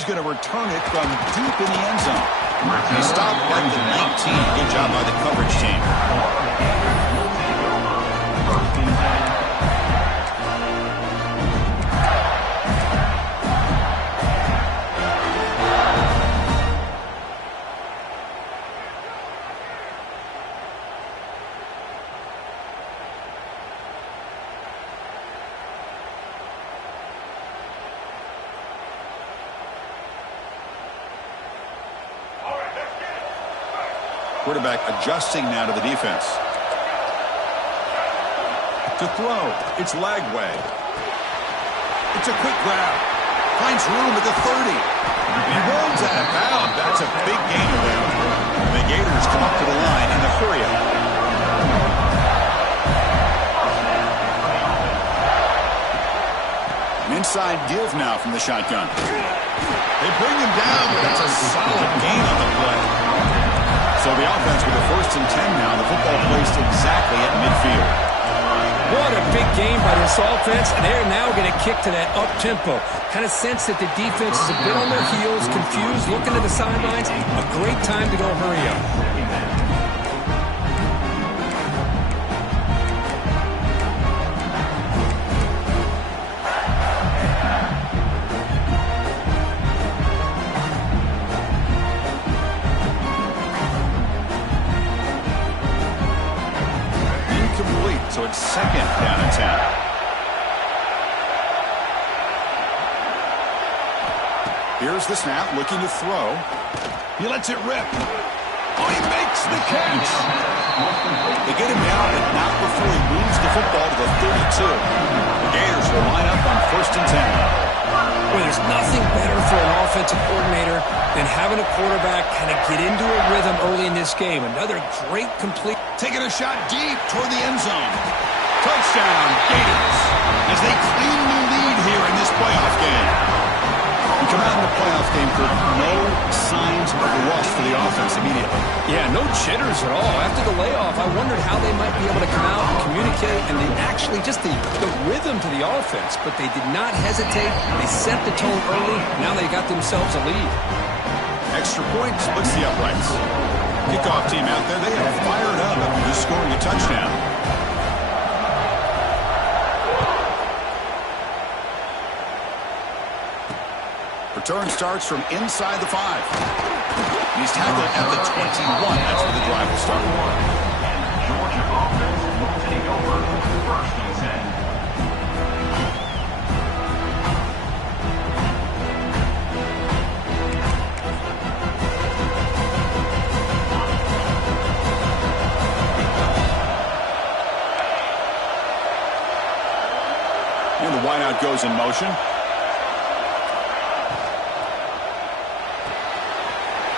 he's going to return it from deep in the end zone. He stopped at the 19. Good job by the coverage team. Quarterback adjusting now to the defense. To throw, it's Lagway. It's a quick grab. Finds room at the 30. He runs out of bounds. That's a big gain of them. The Gators come up to the line in the hurry up. An inside give now from the shotgun. They bring him down, but that's a solid gain on the play. So the offense with a 1st and 10 now. The football placed exactly at midfield. What a big game by this offense, and they're now going to kick to that up-tempo. Kind of sense that the defense is a bit on their heels, confused, looking to the sidelines. A great time to go hurry up. So it's 2nd down and 10. Here's the snap, looking to throw. He lets it rip. Oh, he makes the catch. They get him down, but not before he moves the football to the 32. The Gators will line up on 1st and 10. Well, there's nothing better for an offensive coordinator than having a quarterback kind of get into a rhythm early in this game. Another great complete. Taking a shot deep toward the end zone. Touchdown, Gators, as they clean the lead here in this playoff game. We come out in the playoff game for no signs of rust for the offense immediately. Yeah, no jitters at all. After the layoff, I wondered how they might be able to come out and communicate, and they actually just the rhythm to the offense, but they did not hesitate. They set the tone early. Now they got themselves a lead. Extra point splits the uprights. Kickoff team out there, they are fired up after just scoring a touchdown. Return starts from inside the 5. He's tackled at the 21. That's where the drive will start. Georgia offense will take over 1st and 10. And the wideout goes in motion.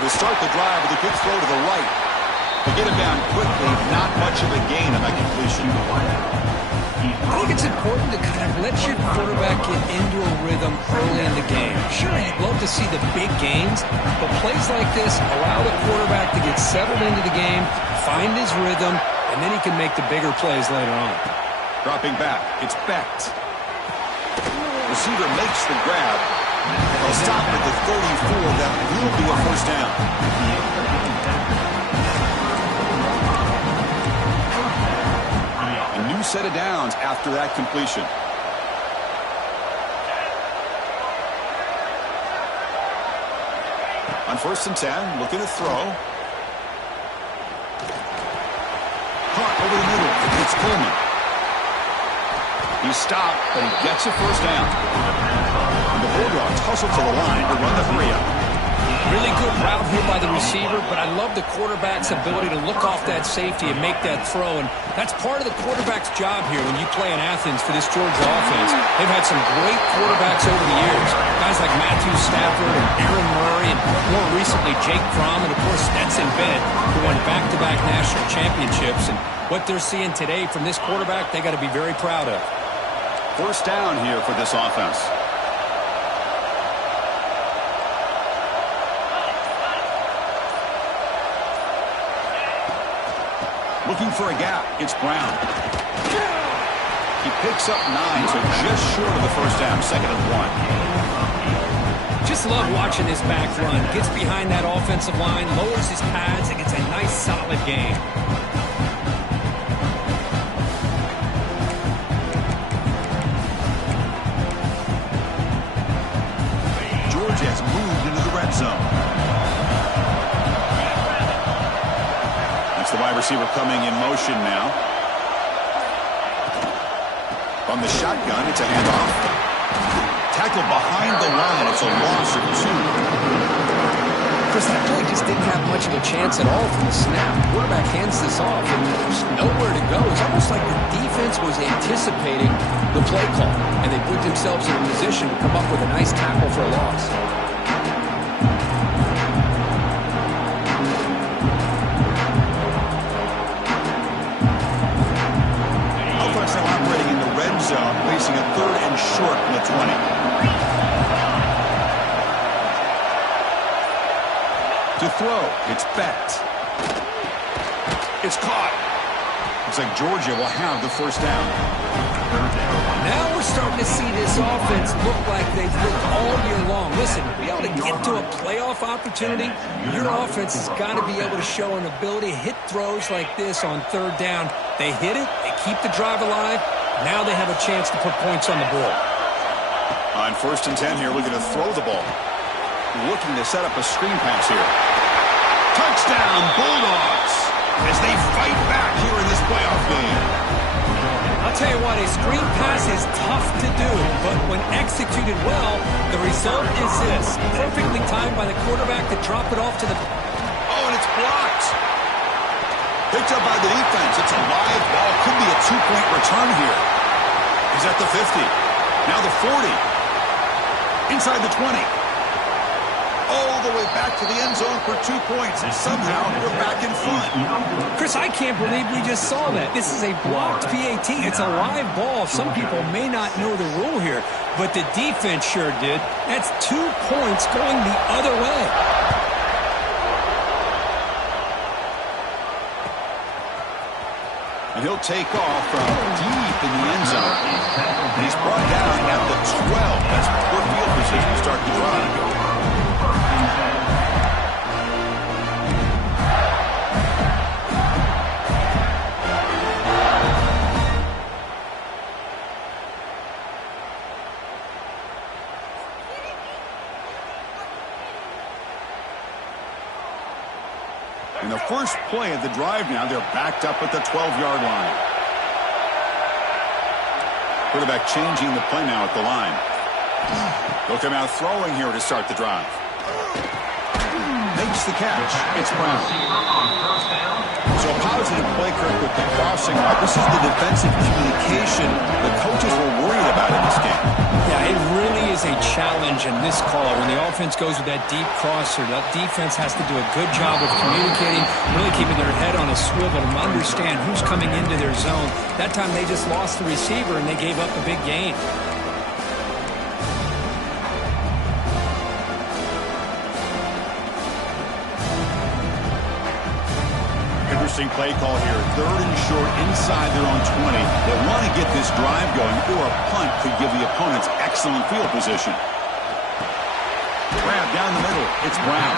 They start the drive with a good throw to the right. They get him down quickly. Not much of a gain on that completion. I think it's important to kind of let your quarterback get into a rhythm early in the game. Sure, you'd love to see the big gains, but plays like this allow the quarterback to get settled into the game, find his rhythm, and then he can make the bigger plays later on. Dropping back, it's Becht. Receiver makes the grab. They'll stop at the 34. That will be a 1st down. A new set of downs after that completion. On 1st and 10, looking to throw. Caught over the middle. It's Coleman. He stopped, but he gets a 1st down. And the Bulldogs hustle to the line to run the hurry up. Really good route here by the receiver, but I love the quarterback's ability to look off that safety and make that throw. And that's part of the quarterback's job here when you play in Athens for this Georgia offense. They've had some great quarterbacks over the years. Guys like Matthew Stafford and Aaron Murray, and more recently Jake Fromm, and of course Stetson Bennett, who won back-to-back national championships. And what they're seeing today from this quarterback, they got to be very proud of. 1st down here for this offense. Looking for a gap. It's Brown. He picks up 9, so just short of the 1st down. 2nd and 1. Just love watching this back run. Gets behind that offensive line, lowers his pads, and gets a nice, solid gain. Georgia has moved into the red zone. That's the wide receiver coming in motion now. On the shotgun, it's a handoff. Tackle behind the line. It's a loss of 2. Chris, that play just didn't have much of a chance at all from the snap. The quarterback hands this off, and there's nowhere to go. It's almost like the defense was anticipating the play call, and they put themselves in a position to come up with a nice tackle for a loss. Offense now operating in the red zone, facing a 3rd and short from the 20. To throw, it's Becht. It's caught. Looks like Georgia will have the first down. Now we're starting to see this offense look like they've looked all year long. Listen, to be able to get to a playoff opportunity, your offense has got to be able to show an ability to hit throws like this on 3rd down. They hit it, they keep the drive alive. Now they have a chance to put points on the board. On 1st and 10 here, looking to throw the ball. Looking to set up a screen pass here. Touchdown, Bulldogs, as they fight back here in this playoff game. I'll tell you what, a screen pass is tough to do, but when executed well, the result is this. Perfectly timed by the quarterback to drop it off to the... Oh, and it's blocked. Picked up by the defense. It's a live ball. Could be a 2-point return here. He's at the 50. Now the 40. Inside the 20. All the way back to the end zone for 2 points. And somehow we're back in front. Chris, I can't believe we just saw that. This is a blocked PAT. It's a live ball. Some people may not know the rule here, but the defense sure did. That's 2 points going the other way. And he'll take off from deep in the end zone. And he's brought down at the 12. That's poor field position to start the drive. In the first play of the drive now, they're backed up at the 12-yard line. Quarterback changing the play now at the line. They'll come out throwing here to start the drive. Makes the catch. It's Brown. So a positive play, Kirk, with the crossing route. This is the defensive communication the coaches were worried about in this game. Yeah, it really is a challenge in this call. When the offense goes with that deep crosser, that defense has to do a good job of communicating, really keeping their head on a swivel and understand who's coming into their zone. That time they just lost the receiver and they gave up a big gain. Interesting play call here. 3rd and short inside their own 20. They want to get this drive going, or a punt could give the opponents excellent field position. Grab down the middle. It's Brown.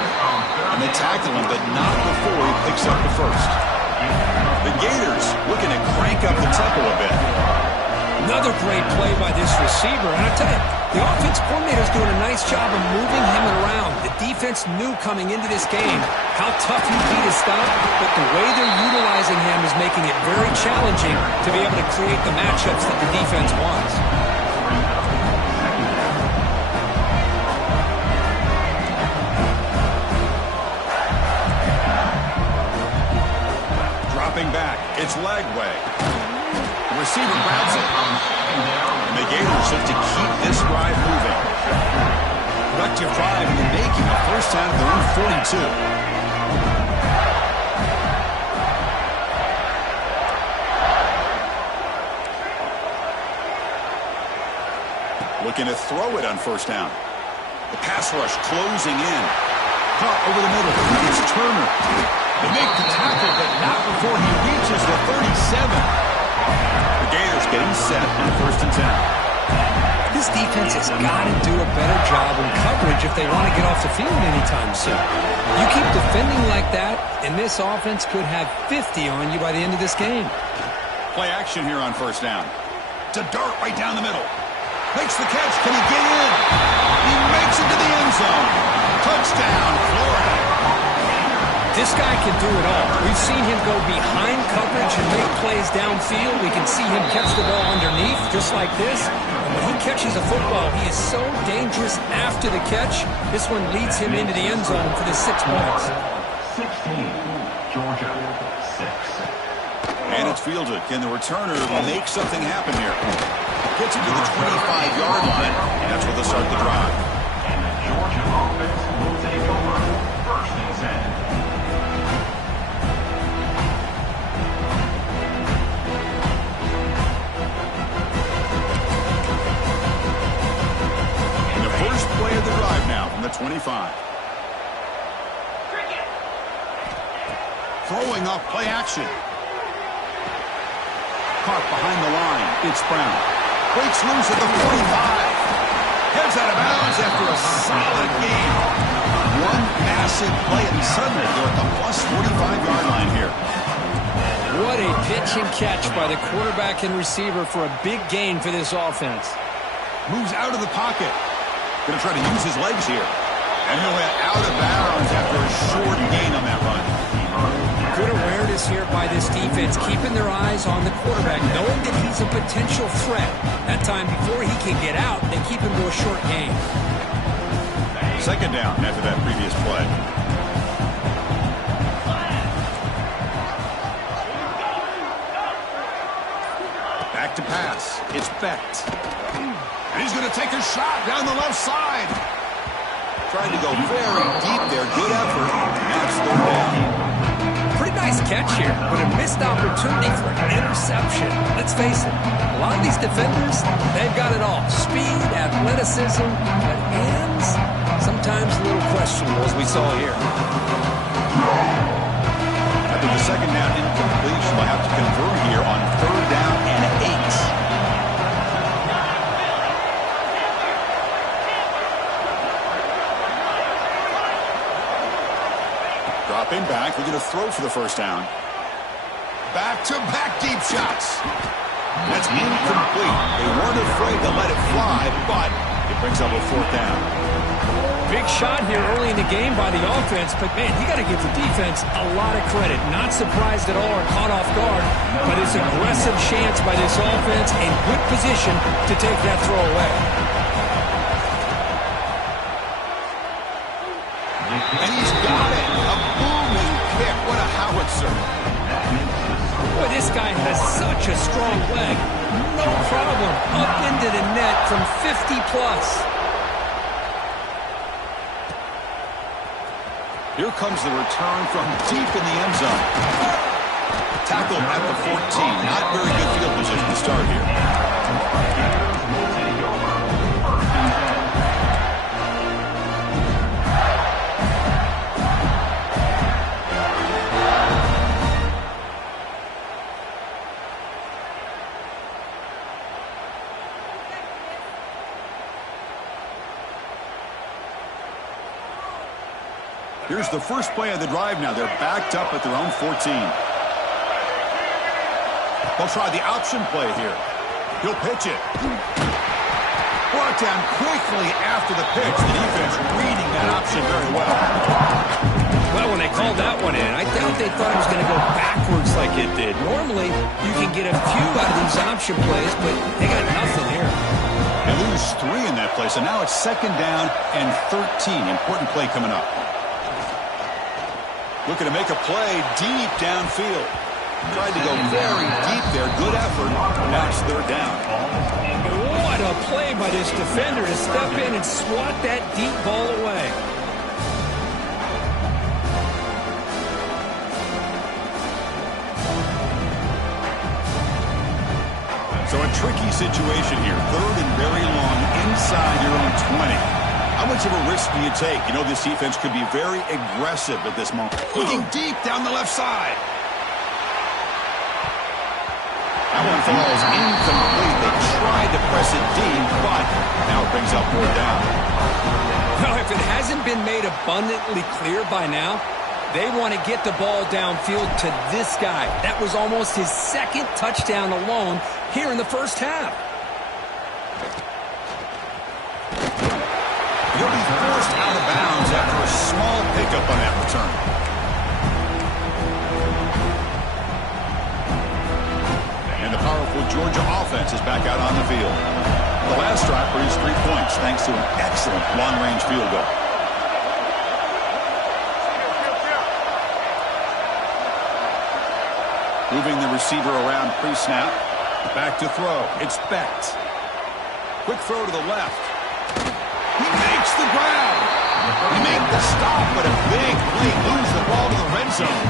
And they tackle him, but not before he picks up the first. The Gators looking to crank up the tempo a bit. Another great play by this receiver. And I tell you, the offense coordinator's doing a nice job of moving him around. The defense knew coming into this game how tough he'd be to stop, but the way they're utilizing him is making it very challenging to be able to create the matchups that the defense wants. Dropping back. It's Lagway. The receiver grabs it. And the Gators look to keep this drive moving. Productive drive in the making, a first down at their own 42. Looking to throw it on first down. The pass rush closing in. Caught over the middle. It's Turner. They make the tackle, but not before he reaches the 37. The Gators getting set on 1st and 10. This defense has got to do a better job in coverage if they want to get off the field anytime soon. You keep defending like that, and this offense could have 50 on you by the end of this game. Play action here on first down. To dart right down the middle. Makes the catch. Can he get in? He makes it to the end zone. Touchdown, Florida. This guy can do it all. We've seen him go behind coverage and make plays downfield. We can see him catch the ball underneath, just like this. And when he catches a football, he is so dangerous after the catch. This one leads him into the end zone for the 6 points. 16, Georgia, 6. And it's fielded. Can the returner make something happen here? Gets it to the 25-yard line. And that's where they'll start the drive. And the Georgia offense will take over first and 10. First play of the drive now from the 25. Throwing up play action. Caught behind the line. It's Brown. Breaks loose at the 45. Heads out of bounds after a solid game. One massive play and suddenly they're at the plus 45-yard line here. What a pitch and catch by the quarterback and receiver for a big gain for this offense. Moves out of the pocket. Going to try to use his legs here. And he'll hit out of bounds after a short gain on that run. Good awareness here by this defense, keeping their eyes on the quarterback, knowing that he's a potential threat. That time before he can get out, they keep him to a short gain. Second down after that previous play. Back to pass. It's Becht. And he's going to take a shot down the left side. Trying to go very deep there. Good effort. That's third down. Pretty nice catch here, but a missed opportunity for an interception. Let's face it, a lot of these defenders, they've got it all. Speed, athleticism, but hands, sometimes a little questionable, as we saw here. After the second down incompletion, they'll have to convert here on third down and 8. Dropping back, we're going to throw for the first down. Back-to-back deep shots. That's incomplete. They weren't afraid to let it fly, but it brings up a fourth down. Big shot here early in the game by the offense, but man, you got to give the defense a lot of credit. Not surprised at all or caught off guard, but it's aggressive chance by this offense in good position to take that throw away. And he's got it. A booming kick. What a howitzer. Boy, this guy has such a strong leg. No problem. Up into the net from 50-plus. Here comes the return from deep in the end zone. Tackled at the 14. Not very good field position to start here. Here's the first play of the drive now. They're backed up at their own 14. They'll try the option play here. He'll pitch it. Brought down quickly after the pitch. The defense reading that option very well. Well, when they called that one in, I doubt they thought it was going to go backwards like it did. Normally, you can get a few out of these option plays, but they got nothing here. They lose 3 in that play, so now it's second down and 13. Important play coming up. Looking to make a play deep downfield. Tried to go very deep there. Good effort. That's third down. What a play by this defender to step in and swat that deep ball away. So a tricky situation here. Third and very long inside your own 20. How much of a risk do you take? You know, this defense could be very aggressive at this moment. Looking deep down the left side. That one falls incomplete. They tried to press it deep, but now it brings up 4th down. Well, if it hasn't been made abundantly clear by now, they want to get the ball downfield to this guy. That was almost his 2nd touchdown alone here in the first half. He'll be forced out of bounds after a small pickup on that return. And the powerful Georgia offense is back out on the field. The last drive produced 3 points thanks to an excellent long-range field goal. Moving the receiver around pre-snap. Back to throw. It's Becht. Quick throw to the left. He makes the grab. He made the stop, but a big play moves the ball to the red zone.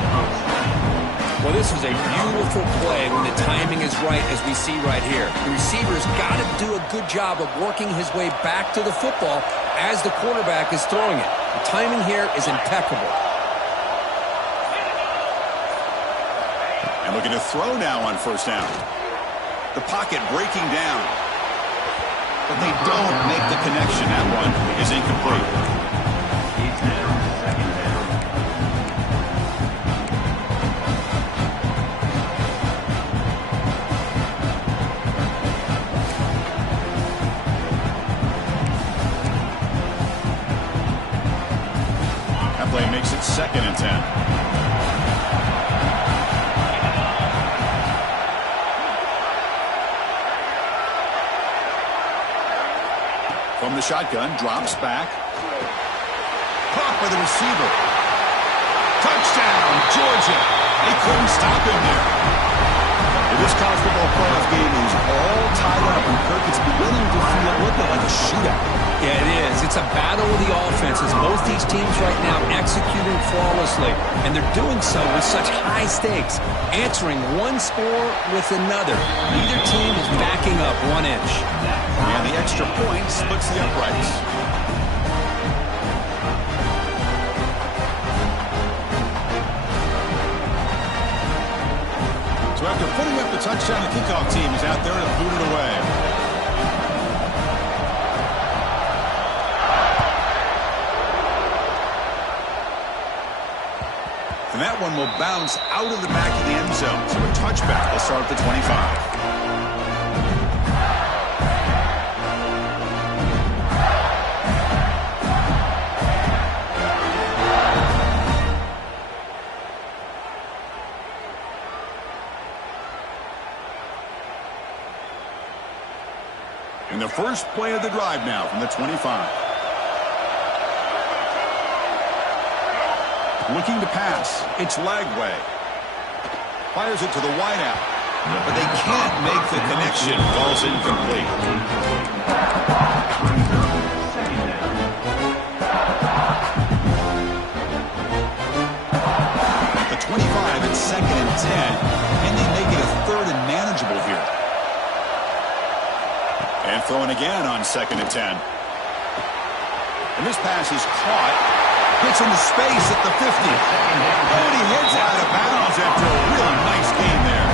Well, this was a beautiful play when the timing is right, as we see right here. The receiver's got to do a good job of working his way back to the football as the quarterback is throwing it. The timing here is impeccable. And looking to throw now on 1st down. The pocket breaking down. But they don't make the connection. That one is incomplete. That play makes it 2nd and 10. From the shotgun, drops back. Caught by the receiver. Touchdown, Georgia. They couldn't stop him there. This college football playoff game is all tied up, and Kirk, it's beginning to feel a little bit like a shootout. Yeah, it is. It's a battle of the offenses. Both these teams right now executing flawlessly, and they're doing so with such high stakes, answering one score with another. Neither team is backing up 1 inch. And the extra point splits the uprights. So after putting up the touchdown, the kickoff team is out there to boot it away. And that one will bounce out of the back of the end zone. So a touchback will start at the 25. And the first play of the drive now from the 25. Looking to pass. It's Lagway. Fires it to the wideout. But they can't make the connection. Ball's incomplete. The 25 at 2nd and 10. And they make it a 3rd and manageable here. And throwing again on 2nd and 10. And this pass is caught. Gets into space at the 50. And he heads out of bounds after a really nice game there.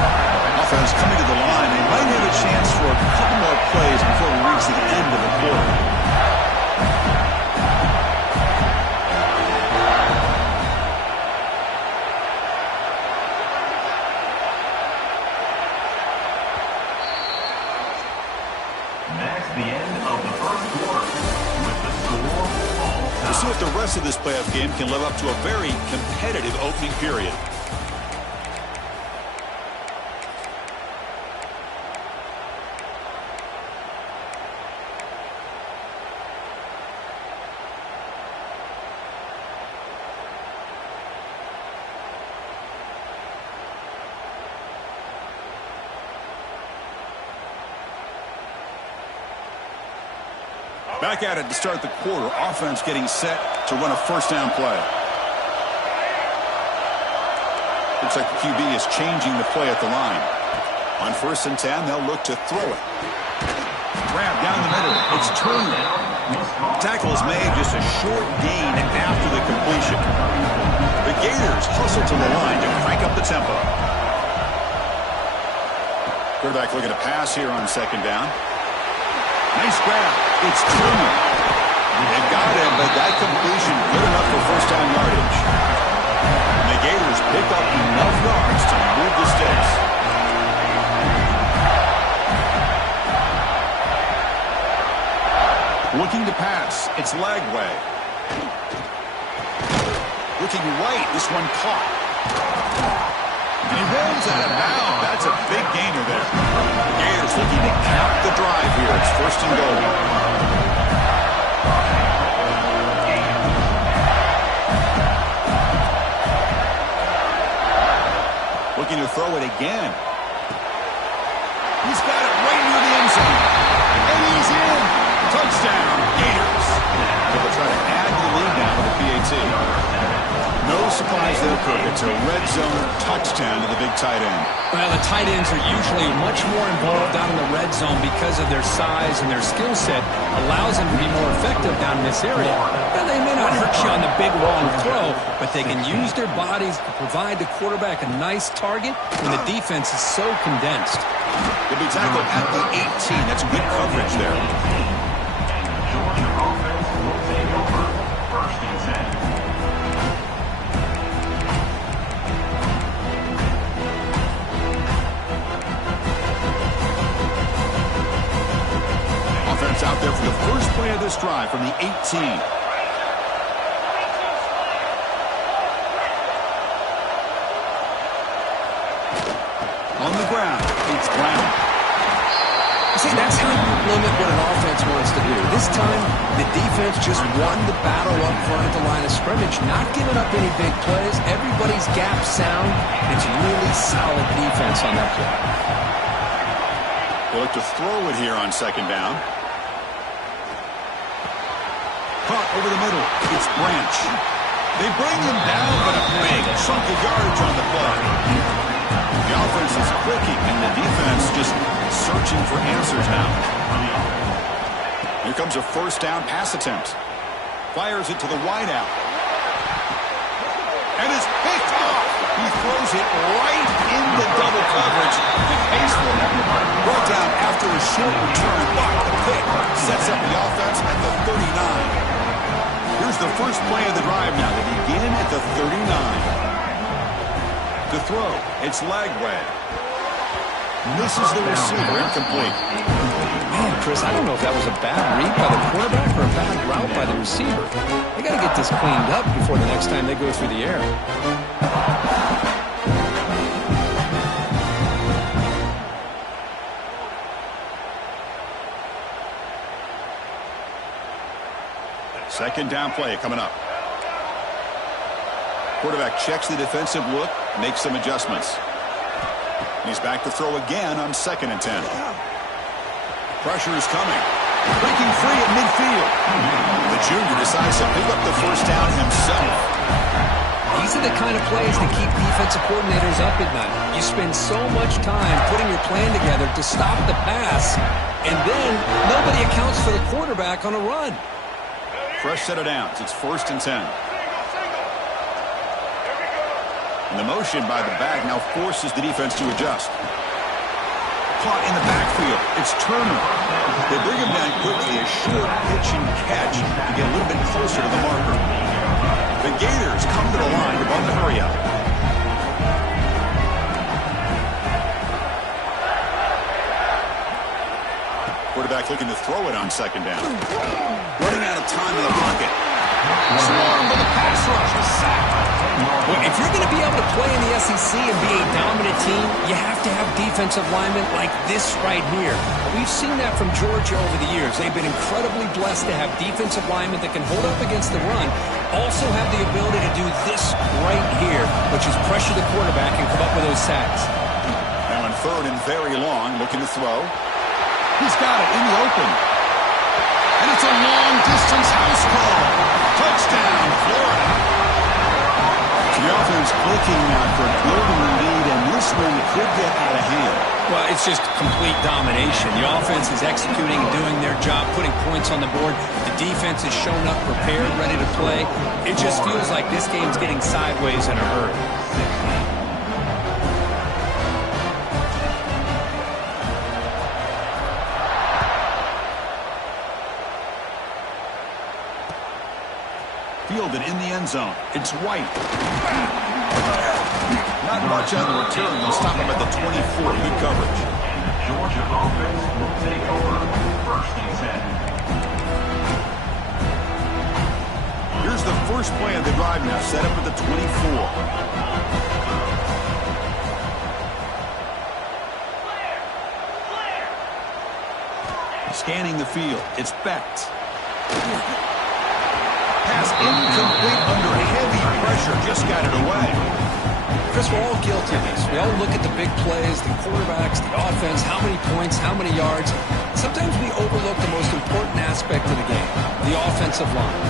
Offense coming to the line. They might have a chance for a couple more plays before we reach the end of the quarter. That's the end of the first quarter. With the score all tied. We'll see if the rest of this playoff game can live up to a very competitive opening period. Back at it to start the quarter. Offense getting set to run a 1st down play. Looks like the QB is changing the play at the line. On 1st and 10, they'll look to throw it. Grab down the middle. It's Turner. Tackle is made, just a short gain after the completion. The Gators hustle to the line to crank up the tempo. Quarterback looking to pass here on second down. Nice grab. It's Turner. They got him, but that completion good enough for first down yardage. And the Gators pick up enough yards to move the sticks. Looking to pass. It's Lagway. Looking right. This one caught. And he rolls out of bounds. That's a big gainer there. The Gators looking to cap the drive here. It's first and goal. Looking to throw it again. He's got it right near the end zone. And he's in. Touchdown, Gators. They'll try to add to the lead now with the PAT. No surprise there, Kirk. It's a red zone touchdown to the big tight end. Well, the tight ends are usually much more involved down in the red zone because of their size and their skill set allows them to be more effective down in this area. Now, they may not hurt you on the big long throw, but they can use their bodies to provide the quarterback a nice target when the defense is so condensed. They'll be tackled at the 18. That's good coverage there. Georgia offense will take over first and 10. Offense out there for the first play of this drive from the 18. On the ground, it's Brown. See, that's how you limit what an offense wants to do. This time, the defense just won the battle up front at the line of scrimmage, not giving up any big plays. Everybody's gap sound. It's really solid defense on that play. They'll look to throw it here on second down. Caught over the middle. It's Branch. They bring him down, but a big chunk of yardage on the play. The offense is clicking, and the defense just searching for answers now. Here comes a first down pass attempt. Fires it to the wideout. And it's picked off. He throws it right into double coverage. Big pace for him. Brought down after a short return. Blocked the pick. Sets up the offense at the 39. Here's the first play of the drive now. They begin at the 39. To throw, it's Lagway. Misses the receiver, incomplete. Man, Chris, I don't know if that was a bad read by the quarterback or a bad route by the receiver. They got to get this cleaned up before the next time they go through the air. Second down play coming up. Quarterback checks the defensive look, makes some adjustments. He's back to throw again on second and 10. Pressure is coming. Breaking free at midfield. The junior decides to pick up the first down himself. These are the kind of plays that keep defensive coordinators up at night. You spend so much time putting your plan together to stop the pass, and then nobody accounts for the quarterback on a run. Fresh set of downs. It's first and 10. And the motion by the back now forces the defense to adjust. Caught in the backfield. It's Turner. They bring him down quickly. A short pitch and catch to get a little bit closer to the marker. The Gators come to the line to run the hurry up. Quarterback looking to throw it on second down. Running out of time in the pocket. Swarmed by the pass rush. A sack. Well, if you're going to be able to play in the SEC and be a dominant team, you have to have defensive linemen like this right here. We've seen that from Georgia over the years. They've been incredibly blessed to have defensive linemen that can hold up against the run, also have the ability to do this right here, which is pressure the quarterback and come up with those sacks. Now in third and very long, looking to throw. He's got it in the open. And it's a long-distance house call. Touchdown, Florida. The offense clicking now for building the lead, and this one could get out of hand. Well, it's just complete domination. The offense is executing and doing their job, putting points on the board. The defense is showing up prepared, ready to play. It just feels like this game's getting sideways in a hurry. fielded in the end zone. It's White. Not much on the return. They'll stop him at the 24. Good coverage. Georgia offense will take over. First and 10. Here's the first play of the drive now, set up at the 24. Scanning the field. It's Becht. Pass incomplete under heavy pressure. Just got it away. Chris, we're all guilty of this. We all look at the big plays, the quarterbacks, the offense, how many points, how many yards. Sometimes we overlook the most important aspect of the game, the offensive line.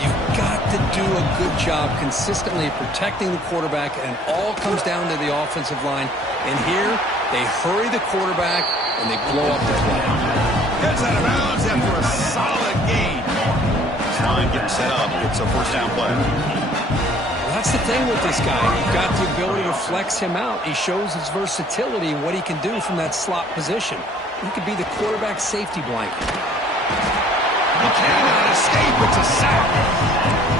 You've got to do a good job consistently protecting the quarterback, and it all comes down to the offensive line. And here, they hurry the quarterback, and they blow up the play. Gets out of bounds after a solid gain. Line getting set up. It's a first down play. That's the thing with this guy. You've got the ability to flex him out. He shows his versatility, what he can do from that slot position. He could be the quarterback safety blanket. He cannot escape. It's a sack.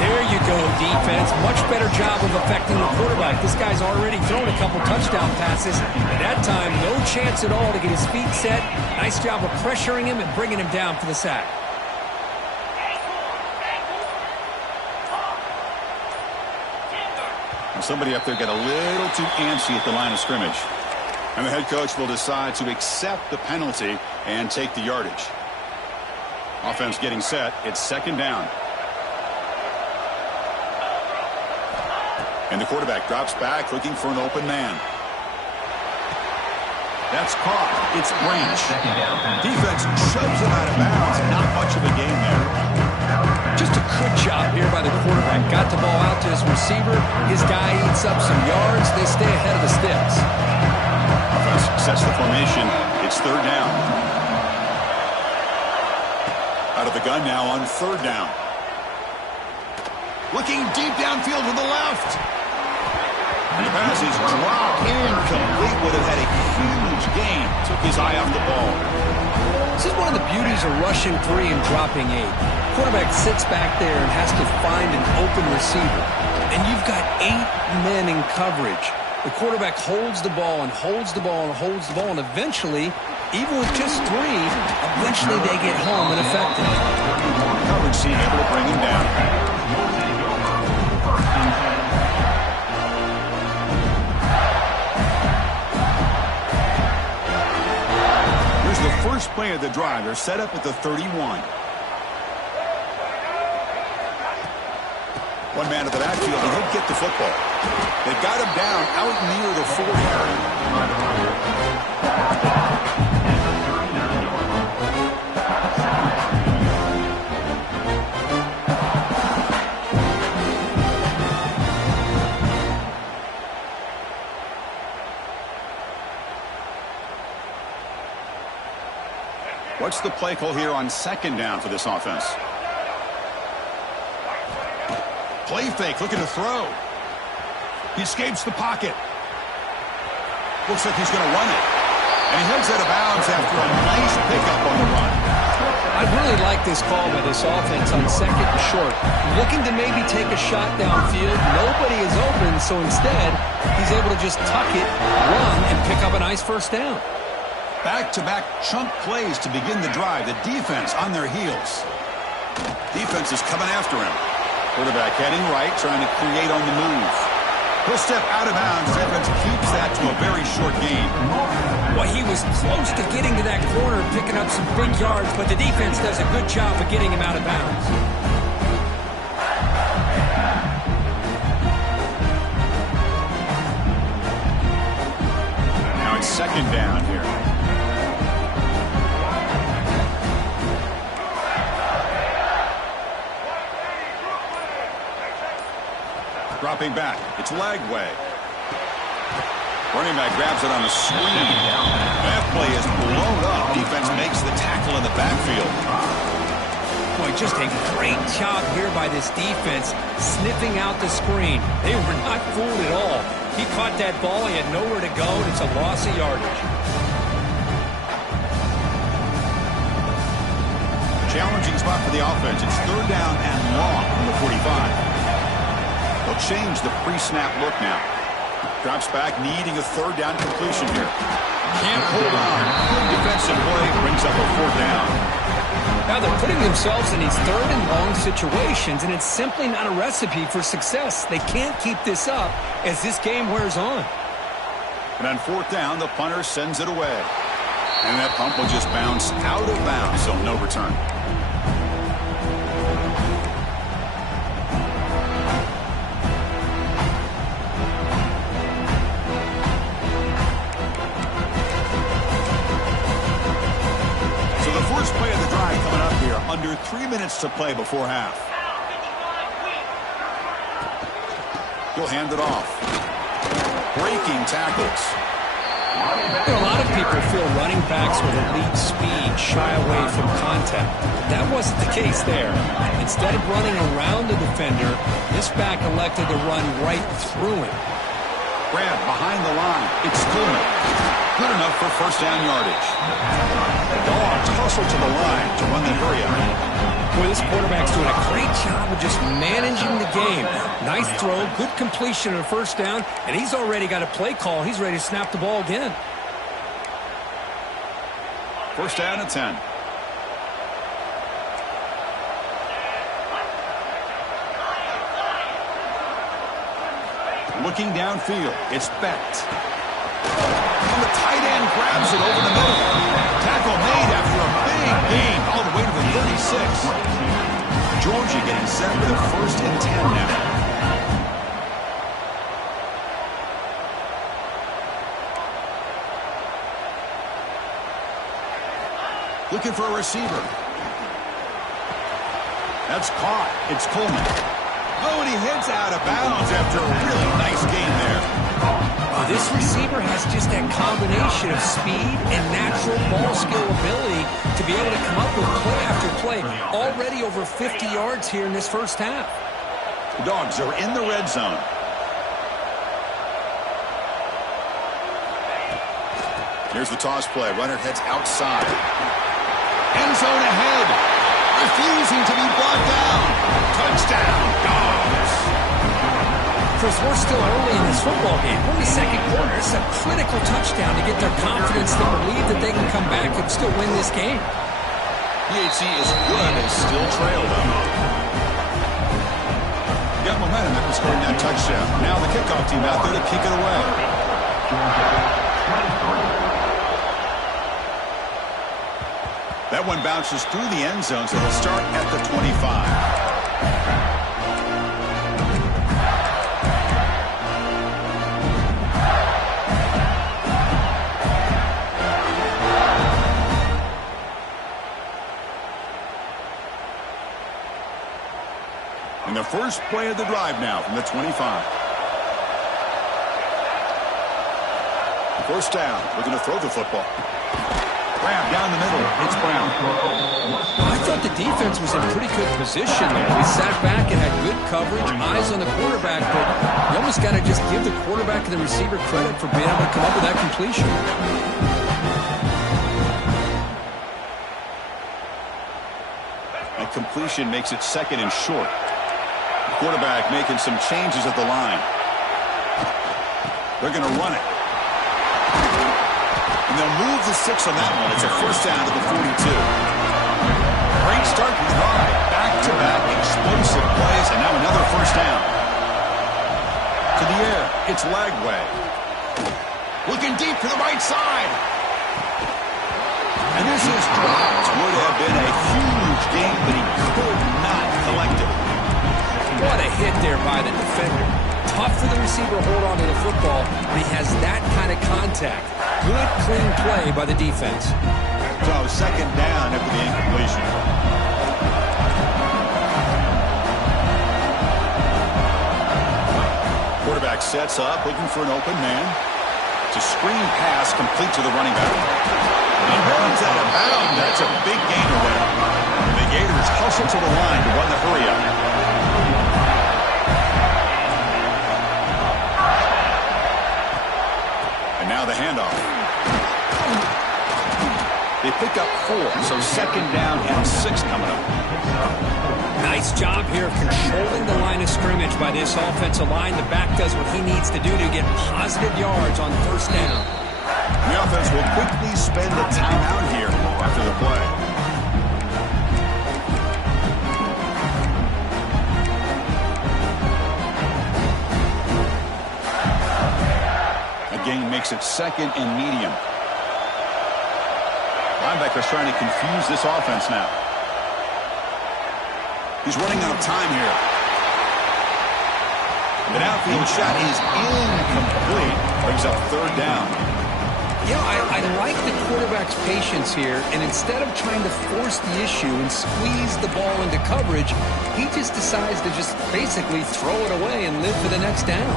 There you go, defense. Much better job of affecting the quarterback. This guy's already thrown a couple touchdown passes. At that time, no chance at all to get his feet set. Nice job of pressuring him and bringing him down for the sack. Somebody up there got a little too antsy at the line of scrimmage. And the head coach will decide to accept the penalty and take the yardage. Offense getting set. It's second down. And the quarterback drops back looking for an open man. That's caught. It's Branch. Defense shoves him out of bounds. Not much of a gain there. Just a good job here by the quarterback. Got the ball out to his receiver. His guy eats up some yards. They stay ahead of the sticks. Offense sets the formation. It's third down. Out of the gun now on third down. Looking deep downfield to the left. And the pass is dropped incomplete. Would have had a huge gain. Took his eye off the ball. This is one of the beauties of rushing 3 and dropping 8. Quarterback sits back there and has to find an open receiver. And you've got 8 men in coverage. The quarterback holds the ball and holds the ball and holds the ball. And eventually, even with just 3, eventually they get home and effective. Coverage team able to bring him down. Here's the first play of the drive. They're set up at the 31. One man at the backfield, and he'll get the football. They got him down out near the 40 area. What's the play call here on second down for this offense? Play fake, looking to throw. He escapes the pocket. Looks like he's going to run it. And he heads out of bounds after a nice pickup on the run. I really like this call by this offense on second and short. Looking to maybe take a shot downfield. Nobody is open, so instead, he's able to just tuck it, run, and pick up a nice first down. Back-to-back chunk plays to begin the drive. The defense on their heels. Defense is coming after him. Quarterback heading right, trying to create on the move. He'll step out of bounds. Defense keeps that to a very short gain. Well, he was close to getting to that corner and picking up some big yards, but the defense does a good job of getting him out of bounds. Now it's second down here. Dropping back. It's Lagway. Running back grabs it on a screen. That play is blown up. Defense makes the tackle in the backfield. Boy, just a great job here by this defense, sniffing out the screen. They were not fooled at all. He caught that ball. He had nowhere to go, and it's a loss of yardage. Challenging spot for the offense. It's third down and long from the 45. change the pre-snap look now. Drops back, needing a third down completion here. Can't hold on. Defensive play brings up a fourth down. Now they're putting themselves in these third and long situations, and it's simply not a recipe for success. They can't keep this up as this game wears on. And on fourth down, the punter sends it away. And that punt will just bounce out of bounds, so no return. So the first play of the drive coming up here, under 3 minutes to play before half. He'll hand it off. Breaking tackles. A lot of people feel running backs with elite speed shy away from contact. That wasn't the case there. Instead of running around the defender, this back elected to run right through him. Grab behind the line. It's Coleman. Good enough for first down yardage. The Dogs hustle to the line to run the hurry up. Boy, this quarterback's doing a great job of just managing the game. Nice throw, good completion of first down, and he's already got a play call. He's ready to snap the ball again. First down at 10. Looking downfield, it's Becht. And the tight end grabs it over the middle. Tackle made after a big gain all the way to the 36. Georgia getting set with a first and 10 now. Looking for a receiver. That's caught. It's Coleman. Oh, and he heads out of bounds after a really nice gain there. This receiver has just that combination of speed and natural ball skill ability to be able to come up with play after play. Already over 50 yards here in this first half. The Dogs are in the red zone. Here's the toss play. Runner heads outside. End zone ahead. Refusing to be brought down. Touchdown, Dogs. Chris, we're still early in this football game. We're in the second quarter. It's a critical touchdown to get their confidence to believe that they can come back and still win this game. PHC is good. They still trail, though. Got momentum after scoring that touchdown. Now the kickoff team out there to kick it away. That one bounces through the end zone, so they'll start at the 25. And the first play of the drive now from the 25. First down, looking to throw the football. Grab down the middle. It's Brown. I thought the defense was in pretty good position there. They sat back and had good coverage, eyes on the quarterback, but you almost got to just give the quarterback and the receiver credit for being able to come up with that completion. That completion makes it second and short. The quarterback making some changes at the line. They're going to run it. And they'll move the 6 on that one. It's a first down to the 42. Great start to the drive. Back-to-back explosive plays, and now another first down. To the air, it's Lagway. Looking deep to the right side. And this is dropped. Would have been a huge gain, but he could not collect it. What a hit there by the defender. Tough for the receiver to hold on to the football, but he has that kind of contact. Good, clean play by the defense. So second down after the incompletion. Quarterback sets up, looking for an open man. It's a screen pass complete to the running back. And runs out of bounds. That's a big gainer there. The Gators hustle to the line to run the hurry up. And now the handoff. They pick up 4, so second down and 6 coming up. Nice job here of controlling the line of scrimmage by this offensive line. The back does what he needs to do to get positive yards on first down. The offense will quickly spend a timeout here after the play. A gain makes it second and medium. Linebacker's trying to confuse this offense now. He's running out of time here. The outfield shot is incomplete. Brings up third down. You know, I like the quarterback's patience here, and instead of trying to force the issue and squeeze the ball into coverage, he just decides to just basically throw it away and live for the next down.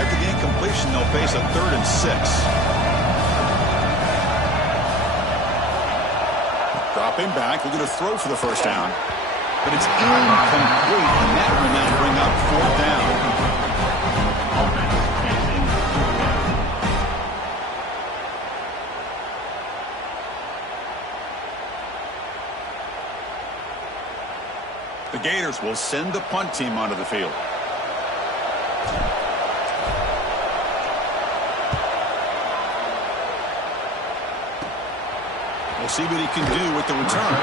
After the incompletion, they'll face a 3rd and 6. Dropping back, looking to throw for the first down. But it's incomplete, and that will now bring up 4th down. The Gators will send the punt team onto the field. We'll see what he can do with the return.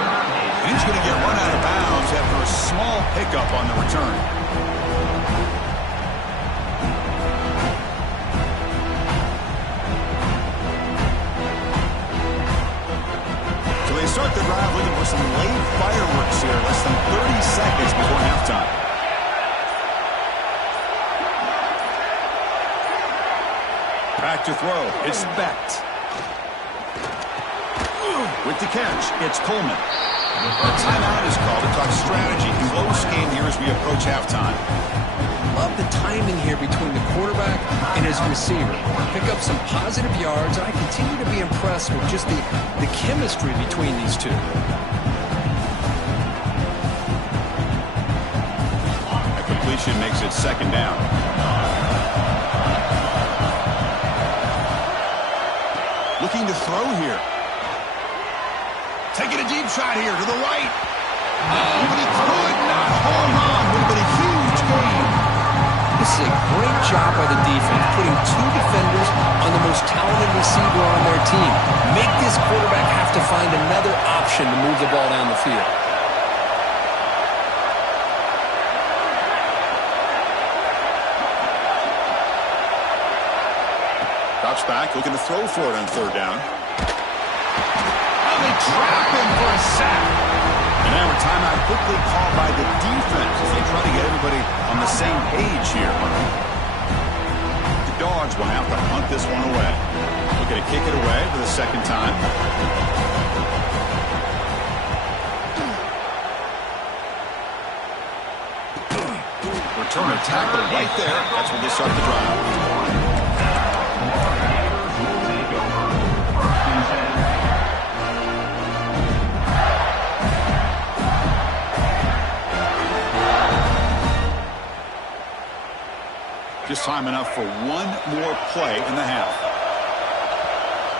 He's going to get run out of bounds after a small pickup on the return. So they start the drive looking for some late fireworks here, less than 30 seconds before halftime. Back to throw. It's Becht. With the catch, it's Coleman. A timeout is called to talk strategy. Close game here as we approach halftime. Love the timing here between the quarterback and his receiver. Pick up some positive yards, and I continue to be impressed with just the chemistry between these two. A completion makes it 2nd down. Looking to throw here. Taking a deep shot here to the right. But he could not hold on. Would have been a huge gain. This is a great job by the defense, putting 2 defenders on the most talented receiver on their team. Make this quarterback have to find another option to move the ball down the field. Drops back, looking to throw for it on 3rd down. They trap him for a sack. And now a timeout quickly called by the defense as they try to get everybody on the same page here. The Dogs will have to punt this one away. Looking to kick it away for the 2nd time. Return a tackle right there. That's when they start the drive. Just time enough for one more play in the half.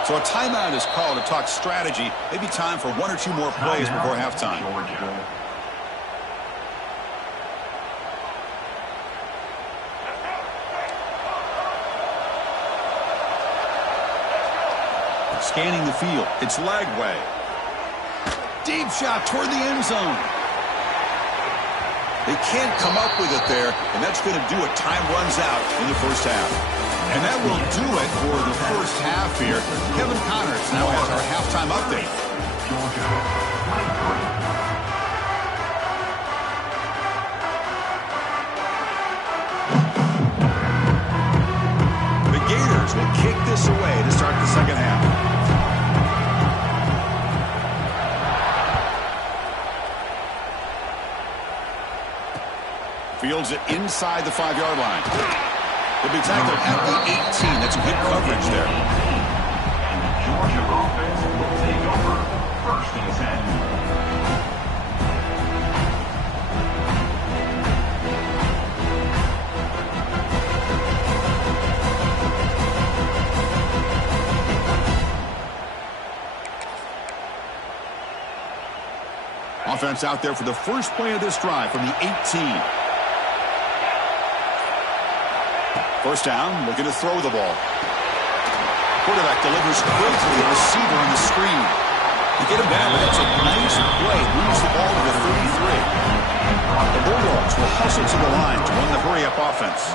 So a timeout is called to talk strategy. Maybe time for 1 or 2 more plays before halftime. Scanning the field. It's Lagway. Deep shot toward the end zone. They can't come up with it there, and that's going to do it. Time runs out in the first half. And that will do it for the first half here. Kevin Connors now has our halftime update. The Gators will kick this away to start the second half. Fields it inside the 5-yard line. They'll be tackled at the 18. That's good coverage there. Georgia offense will take over 1st and 10. Offense out there for the first play of this drive from the 18. First down, looking to throw the ball. Quarterback delivers quickly, a receiver on the screen. You get him down, but it's a nice play. Moves the ball to the 33. The Bulldogs will hustle to the line to run the hurry-up offense.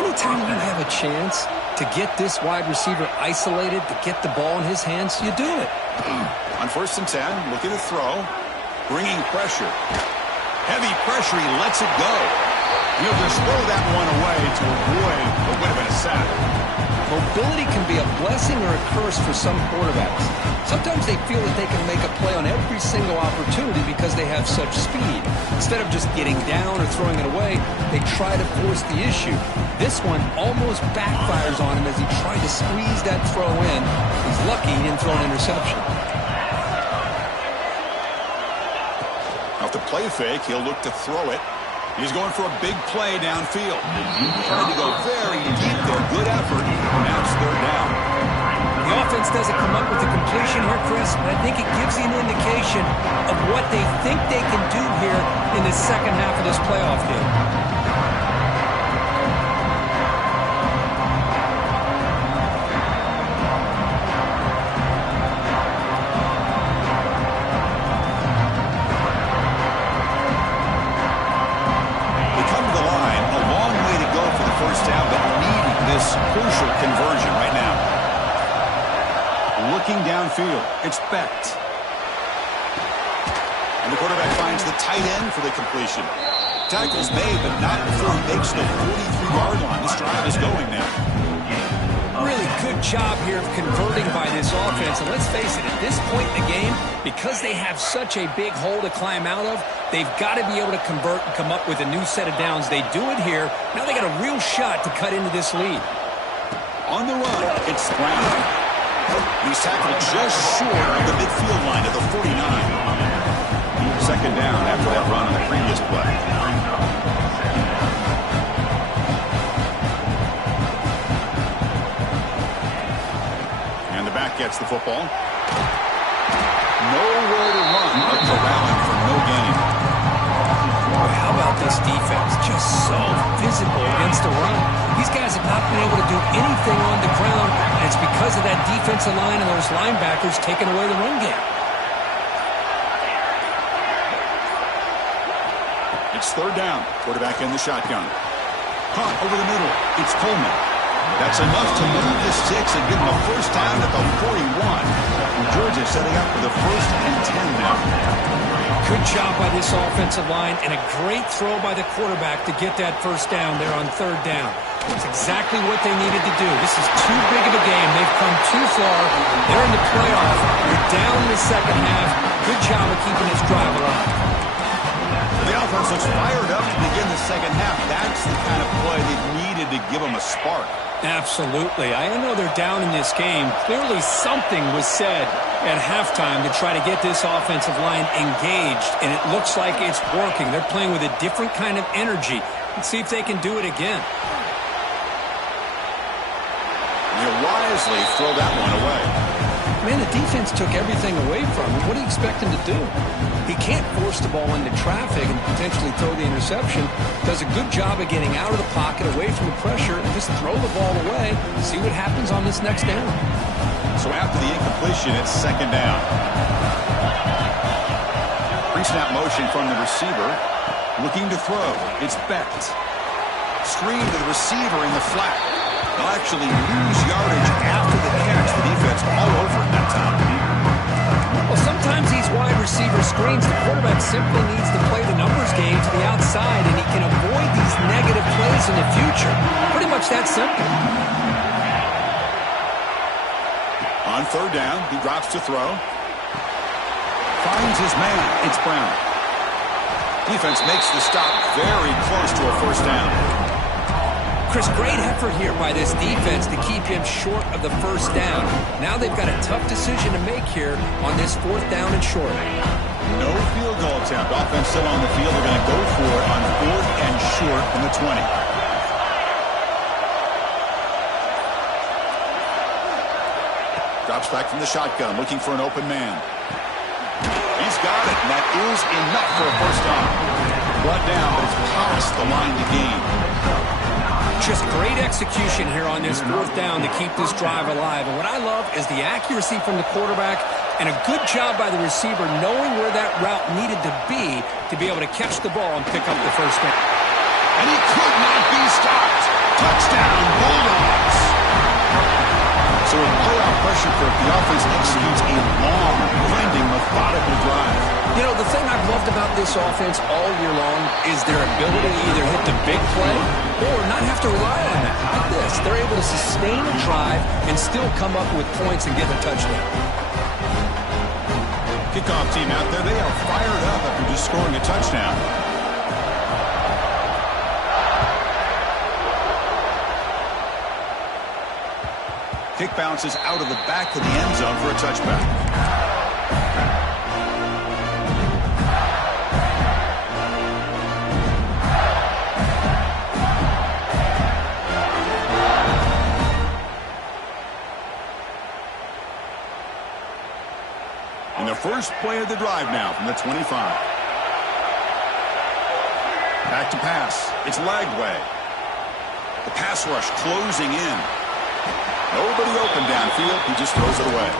Anytime you have a chance to get this wide receiver isolated, to get the ball in his hands, you do it. On 1st and 10, looking to throw. Bringing pressure. Heavy pressure, he lets it go. He'll just throw that one away to avoid what would have been a sack. Mobility can be a blessing or a curse for some quarterbacks. Sometimes they feel that they can make a play on every single opportunity because they have such speed. Instead of just getting down or throwing it away, they try to force the issue. This one almost backfires on him as he tried to squeeze that throw in. He's lucky he didn't throw an interception. Off the play fake, he'll look to throw it. He's going for a big play downfield. Trying to go very deep there. Good effort. That's 3rd down. The offense doesn't come up with the completion here, Chris, but I think it gives you an indication of what they think they can do here in the second half of this playoff game. Crucial conversion right now. Looking downfield, it's Becht. And the quarterback finds the tight end for the completion. Tackle's made, but not before he makes the 43-yard line. This drive is going now. Really good job here of converting by this offense. And let's face it, at this point in the game, because they have such a big hole to climb out of, they've got to be able to convert and come up with a new set of downs. They do it here. Now they got a real shot to cut into this lead. On the run, it's Brown. He's tackled just short of the midfield line at the 49. 2nd down after that run on the previous play. And the back gets the football. Nowhere to run, but corralling for no gain. How about this defense? Just so physical against the run. These guys have not been able to do anything on the ground, and it's because of that defensive line and those linebackers taking away the run game. It's 3rd down. Quarterback in the shotgun. Hunt over the middle. It's Coleman. That's enough to move the sticks and give him a first down at the 41. Georgia setting up for the 1st and 10 now. Good job by this offensive line and a great throw by the quarterback to get that first down there on 3rd down. That's exactly what they needed to do. This is too big of a game. They've come too far. They're in the playoff. They're down in the second half. Good job of keeping this drive alive. The offense looks fired up to begin the second half. That's the kind of play they needed to give them a spark. Absolutely. I know they're down in this game. Clearly something was said at halftime to try to get this offensive line engaged, and it looks like it's working. They're playing with a different kind of energy. Let's see if they can do it again. They'll wisely throw that one away. Man, the defense took everything away from him. What do you expect him to do? He can't force the ball into traffic and potentially throw the interception. Does a good job of getting out of the pocket, away from the pressure, and just throw the ball away. See what happens on this next down. So after the incompletion, it's 2nd down. Pre-snap motion from the receiver. Looking to throw. It's Becht. Screen to the receiver in the flat. They'll actually lose yardage after the catch. The defense all over it that time. Well, sometimes these wide receiver screens, the quarterback simply needs to play the numbers game to the outside, and he can avoid these negative plays in the future. Pretty much that simple. On 3rd down, he drops to throw. Finds his man. It's Brown. Defense makes the stop very close to a first down. Chris, great effort here by this defense to keep him short of the first down. Now they've got a tough decision to make here on this 4th down and short. No field goal attempt. Offense still on the field. They're going to go for it on 4th and short from the 20. Drops back from the shotgun, looking for an open man. He's got it, and that is enough for a first down. Brought down, but it's past the line to gain. Just great execution here on this fourth down to keep this drive alive. And what I love is the accuracy from the quarterback and a good job by the receiver knowing where that route needed to be able to catch the ball and pick up the first down. And he could not be stopped. Touchdown, Bulldogs. So with playoff pressure for the offense executes a long, grinding, methodical drive. You know, the thing I've loved about this offense all year long is their ability to either hit the big play or not have to rely on that. Like this, they're able to sustain a drive and still come up with points and get a touchdown. Kickoff team out there, they are fired up after just scoring a touchdown. Kick bounces out of the back of the end zone for a touchback. And the first play of the drive now from the 25. Back to pass. It's Lagway. The pass rush closing in. Nobody open downfield. He just throws it away.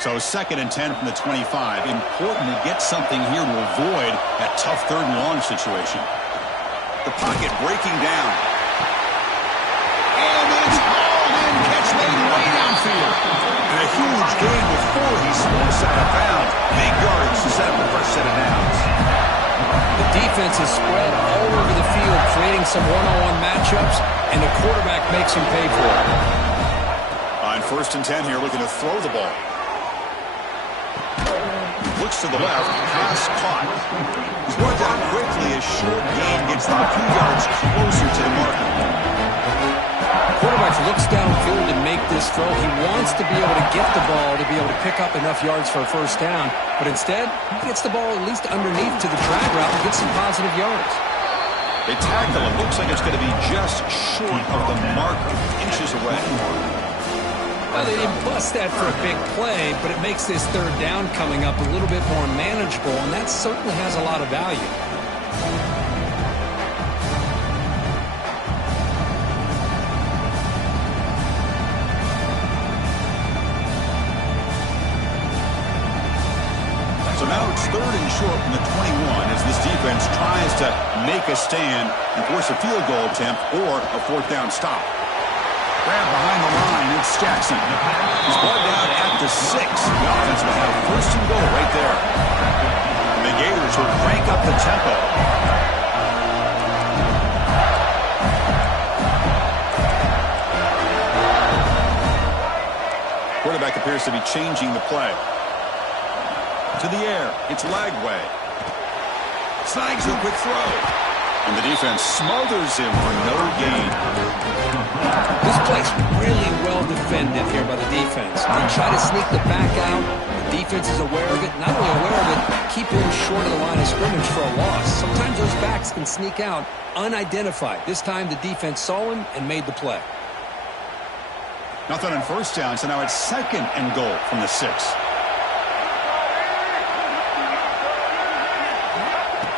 So 2nd and 10 from the 25. Important to get something here to avoid that tough 3rd and long situation. The pocket breaking down. And it's hauled in. Catch made way downfield. And a huge gain with 4. He slips out of bounds. Big yardage to set up the first set of downs. The defense is spread all over the field, creating some one-on-one matchups, and the quarterback makes him pay for it. On 1st and 10 here, looking to throw the ball. Looks to the left, pass caught. He's brought down quickly. A short gain gets them a few yards closer to the mark. Quarterback looks downfield to make this throw. He wants to be able to get the ball to be able to pick up enough yards for a first down. But instead, he gets the ball at least underneath to the drag route and gets some positive yards. They tackle. It looks like it's going to be just short of the marker, inches away. Well, they didn't bust that for a big play, but it makes this 3rd down coming up a little bit more manageable, and that certainly has a lot of value. So now it's 3rd and short from the 21 as this defense tries to make a stand and force a field goal attempt or a 4th down stop. Grab behind the line, it's Jackson. He's brought down at the 6. The offense will have 1st and goal right there. And the Gators will crank up the tempo. Quarterback appears to be changing the play. To the air, it's Lagway. Snags a quick throw. And the defense smothers him for no gain. This play's really well defended here by the defense. They try to sneak the back out. The defense is aware of it. Not only aware of it, keep him short of the line of scrimmage for a loss. Sometimes those backs can sneak out unidentified. This time the defense saw him and made the play. Nothing on 1st down, so now it's 2nd and goal from the 6.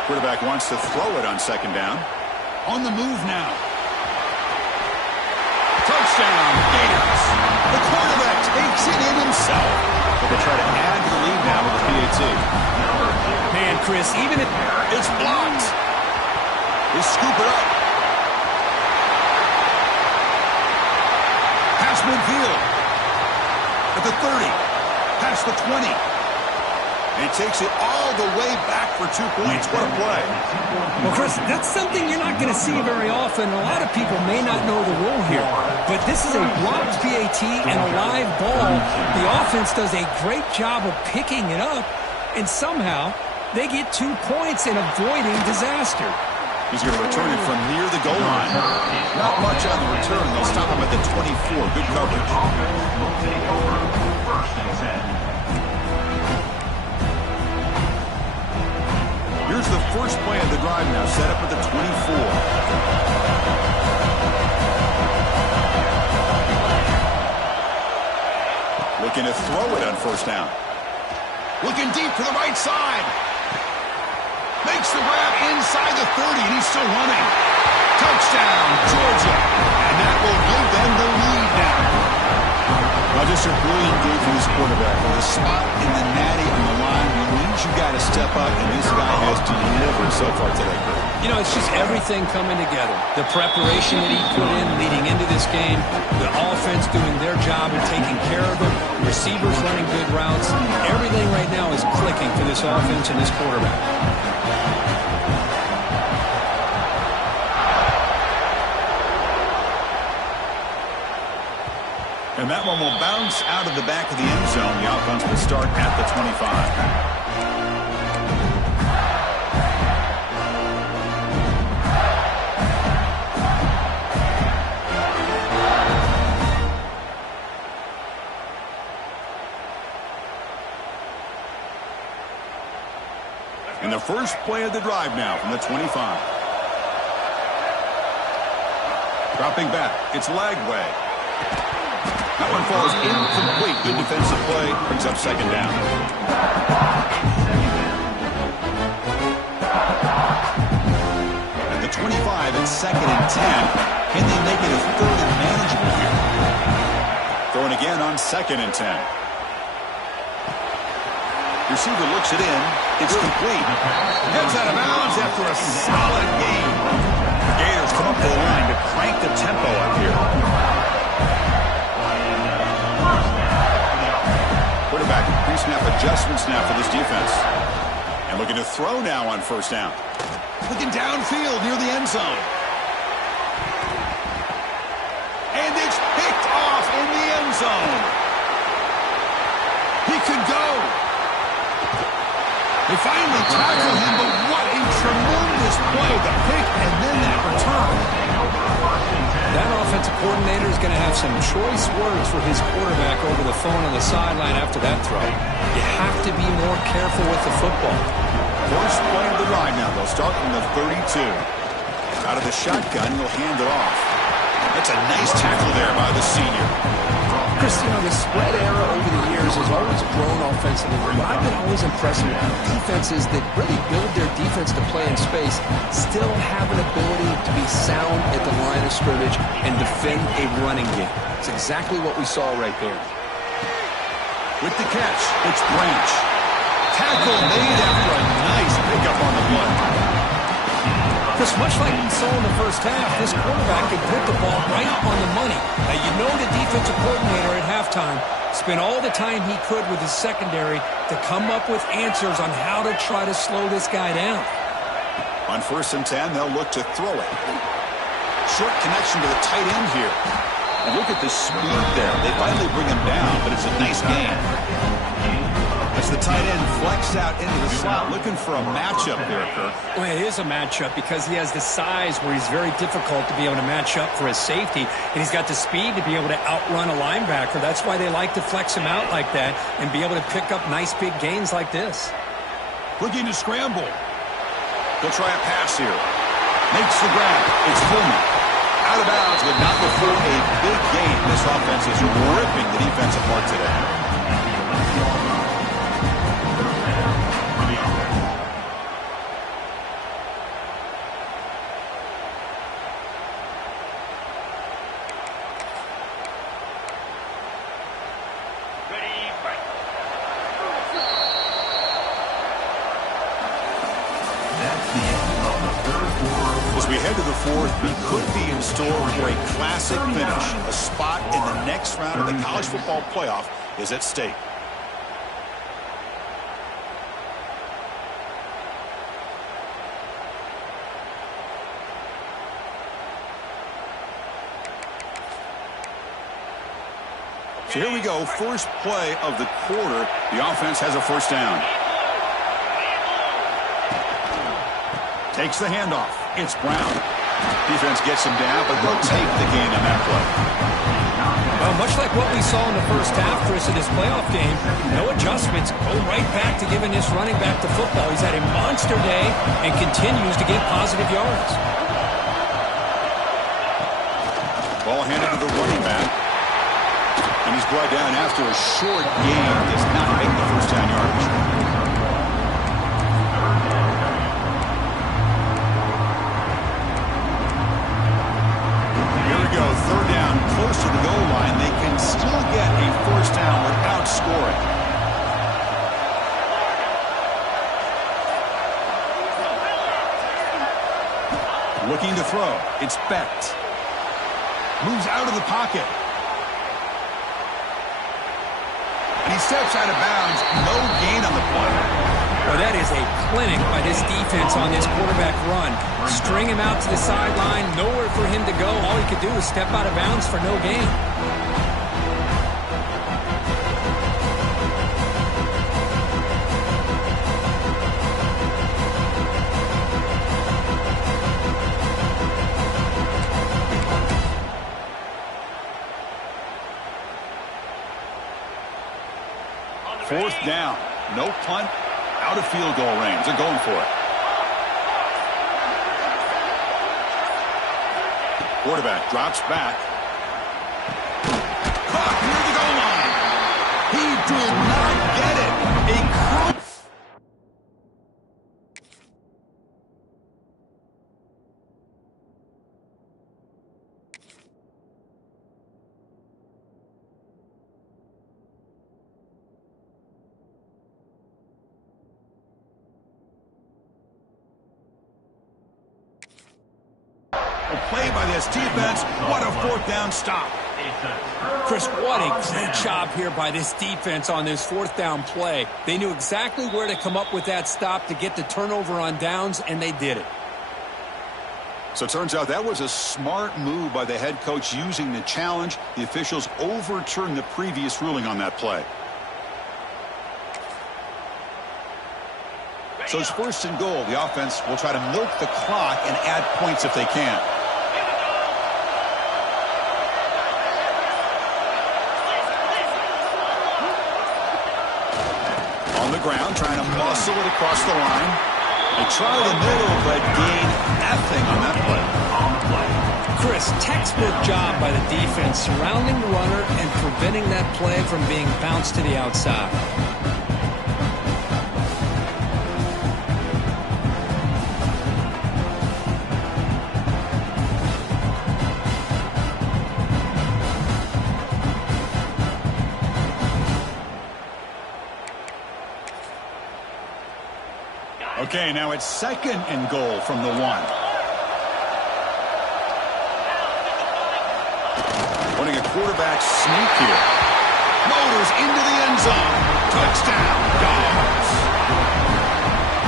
Quarterback wants to throw it on 2nd down. On the move now. Touchdown, Gators. The quarterback takes it in himself. But they try to add to the lead now with the PAT. Man, Chris, even if it's blocked. They scoop it up. Pass midfield. At the 30. Past the 20. And he takes it all the way back for 2 points. What a play. Well, Chris, that's something you're not going to see very often. A lot of people may not know the rule here. But this is a blocked PAT and a live ball. The offense does a great job of picking it up. And somehow, they get 2 points in avoiding disaster. He's going to return it from near the goal line. Not much on the return. They'll stop him at the 24. Good coverage. 1st and 10. Here's the first play of the drive now, set up at the 24. Looking to throw it on 1st down. Looking deep to the right side. Makes the grab inside the 30, and he's still running. Touchdown, Georgia. And that will give them the lead now. Well, just a brilliant game for this quarterback. With a spot in the natty on the line, it means you got to step up, and this guy has delivered so far today. You know, it's just everything coming together. The preparation that he put in leading into this game, the offense doing their job and taking care of them, receivers running good routes. Everything right now is clicking for this offense and this quarterback. And that one will bounce out of the back of the end zone. The offense will start at the 25. And the first play of the drive now from the 25. Dropping back. It's Lagway. That one falls incomplete. Good defensive play. Brings up 2nd down. At the 25, it's 2nd and 10. Can they make it a 3rd and manageable here? Throwing again on 2nd and 10. Receiver looks it in. It's complete. Heads out of bounds after a solid game. Gators come up to the line to crank the tempo up here. Quarterback pre-snap adjustments now for this defense. And looking to throw now on 1st down. Looking downfield near the end zone. And it's picked off in the end zone. He could go. They finally tackle him, but what a tremendous play. The pick and then that return. That offensive coordinator is going to have some choice words for his quarterback over the phone on the sideline after that throw. You have to be more careful with the football. First play of the drive now. They'll start from the 32. Out of the shotgun, he'll hand it off. That's a nice tackle there by the senior. Chris, you know, the spread era over the years has always grown offensively, but I've been always impressed with defenses that really build their defense to play in space, still have an ability to be sound at the line of scrimmage and defend a running game. It's exactly what we saw right there. With the catch, it's Branch. Tackle made after a nice pickup on the play. Chris, much like we saw in the first half, this quarterback can put the ball right on the money. Now, you know the defensive coordinator at halftime spent all the time he could with his secondary to come up with answers on how to try to slow this guy down. On 1st and 10, they'll look to throw it. Short connection to the tight end here. And look at the speed there. They finally bring him down, but it's a nice gain. As the tight end flexed out into the slot, looking for a matchup there, Kirk. Well, it is a matchup because he has the size where he's very difficult to be able to match up for his safety, and he's got the speed to be able to outrun a linebacker. That's why they like to flex him out like that and be able to pick up nice big gains like this. Looking to scramble. He'll try a pass here. Makes the grab. It's Pullman. Out of bounds, but not before a big gain. This offense is ripping the defense apart today. As we head to the 4th, we could be in store for a classic finish. A spot in the next round of the college football playoff is at stake. So here we go, first play of the quarter. The offense has a 1st down. Takes the handoff. It's Brown. Defense gets him down, but they'll take the gain on that play. Well, much like what we saw in the first half, Chris, in this playoff game, no adjustments. Go right back to giving this running back to football. He's had a monster day and continues to get positive yards. Ball handed to the running back. And he's brought down after a short gain. Does not make the first down yardage. Here we go. Third down, close to the goal line. They can still get a first down without scoring. Looking to throw. It's Becht. Moves out of the pocket. And he steps out of bounds. No gain on the play. Well, that is a clinic by this defense on this quarterback run. String him out to the sideline, nowhere for him to go. All he could do is step out of bounds for no gain. Fourth down. No punt. Out of field goal range. They're going for it. Quarterback drops back. Caught near the goal line. He did not get it. Play by this defense. What a fourth down stop. Chris, what a great job here by this defense on this fourth down play. They knew exactly where to come up with that stop to get the turnover on downs, and they did it. So it turns out that was a smart move by the head coach using the challenge. The officials overturned the previous ruling on that play. So it's first and goal. The offense will try to milk the clock and add points if they can. On the ground, trying to muscle it across the line. They try the middle, but gain nothing on that play. Chris, textbook job by the defense surrounding the runner and preventing that play from being bounced to the outside. Okay, now it's second and goal from the 1. Running a quarterback sneak here. Motors into the end zone. Touchdown, Dogs.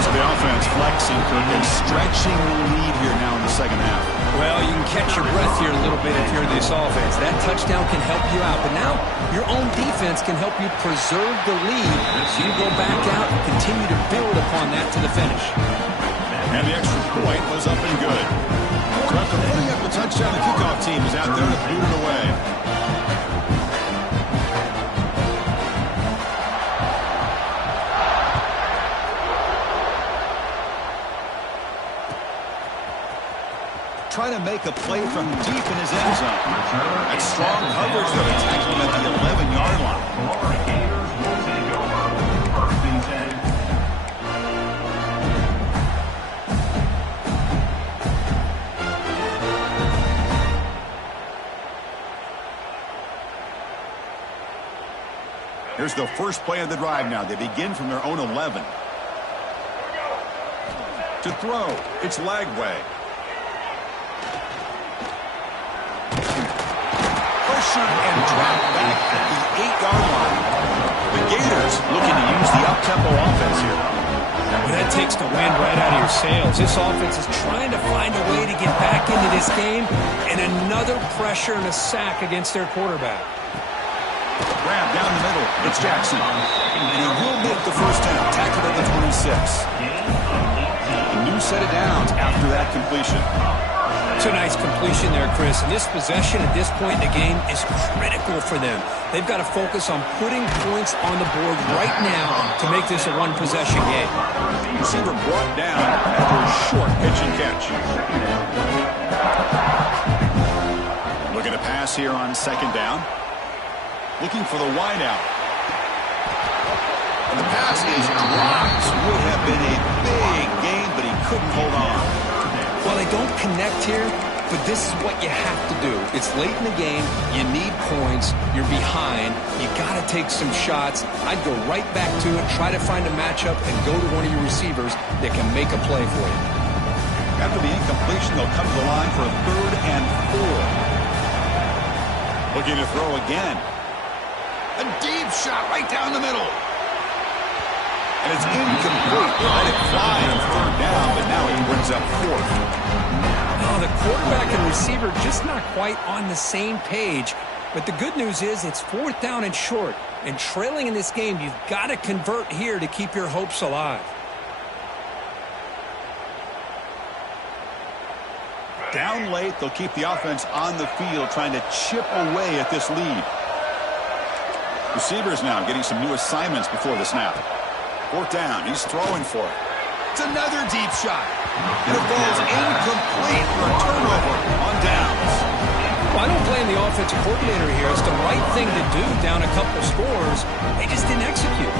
So the offense flexing, and stretching the lead here now in the second half. Well, you can catch your breath here a little bit if you're this offense. That touchdown can help you out, but now your own defense can help you preserve the lead so you go back out and continue to build upon that to the finish. And the extra point was up and good. So after putting up a touchdown, the kickoff team is out there to boot it away. Trying to make a play from deep in his end zone. That's strong coverage, though. They tackle him at the 11-yard line. Here's the first play of the drive now. They begin from their own 11. To throw, it's Lagway. And drop back at the 8-yard line. The Gators looking to use the up-tempo offense here. Well, that takes the wind right out of your sails. This offense is trying to find a way to get back into this game, and another pressure and a sack against their quarterback. Grab down the middle. It's Jackson. And he will make the first down. Tackled at the 26. A new set of downs after that completion. It's a nice completion there, Chris. And this possession at this point in the game is critical for them. They've got to focus on putting points on the board right now to make this a one-possession game. Receiver brought down after a short pitch and catch. Looking to pass here on second down. Looking for the wideout. And the pass is dropped. Would have been a big game, but he couldn't hold on. Well, they don't connect here, but this is what you have to do. It's late in the game. You need points. You're behind. You got to take some shots. I'd go right back to it, try to find a matchup, and go to one of your receivers that can make a play for you. After the incompletion, they'll come to the line for a 3rd and 4. Looking to throw again. A deep shot right down the middle. And it's incomplete. They let it fly on 3rd down, but now it brings up 4th. Oh, the quarterback and receiver just not quite on the same page. But the good news is it's 4th down and short. And trailing in this game, you've got to convert here to keep your hopes alive. Down late, they'll keep the offense on the field, trying to chip away at this lead. Receivers now getting some new assignments before the snap. 4th down, he's throwing for it. It's another deep shot. And it falls incomplete for a turnover on downs. Well, I don't blame the offensive coordinator here. It's the right thing to do down a couple scores. They just didn't execute.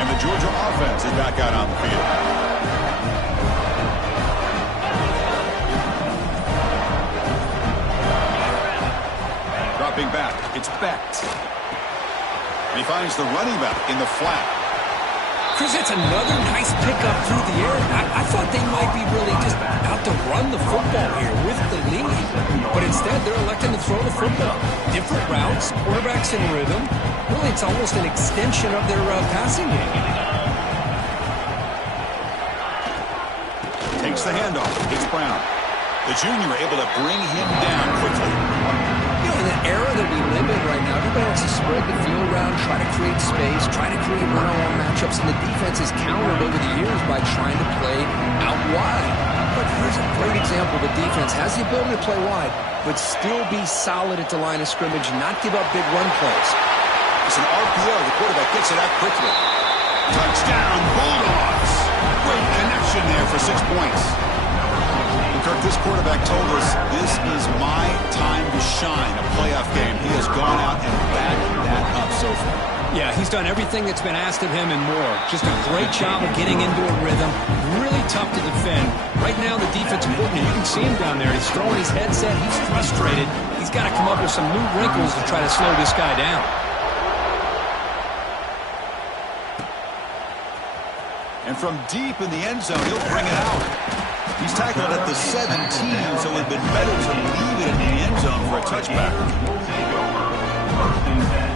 And the Georgia offense is back out on the field. Dropping back, it's Becht. He finds the running back in the flat. Chris, it's another nice pickup through the air. I thought they might be really just out to run the football here with the lead. But instead, they're electing to throw the football. Different routes, quarterbacks in rhythm. Really, it's almost an extension of their passing game. Takes the handoff. It's Brown. The junior able to bring him down quickly. In the era that we live in right now, everybody wants to spread the field around, try to create space, try to create one-on-one matchups, and the defense has countered over the years by trying to play out wide. But here's a great example. The defense has the ability to play wide, but still be solid at the line of scrimmage and not give up big run plays. It's an RPO. The quarterback gets it out quickly. Touchdown, Bulldogs. Great connection there for 6 points. Kirk, this quarterback told us this is my time to shine, a playoff game. He has gone out and backed that up so far. Yeah, he's done everything that's been asked of him and more. Just a great job of getting into a rhythm. Really tough to defend. Right now, the defensive coordinator, you can see him down there. He's throwing his headset. He's frustrated. He's got to come up with some new wrinkles to try to slow this guy down. And from deep in the end zone, he'll bring it out. He's tackled at the 17, so it would have been better to leave it in the end zone for a touchback. Will take over 1st and 10.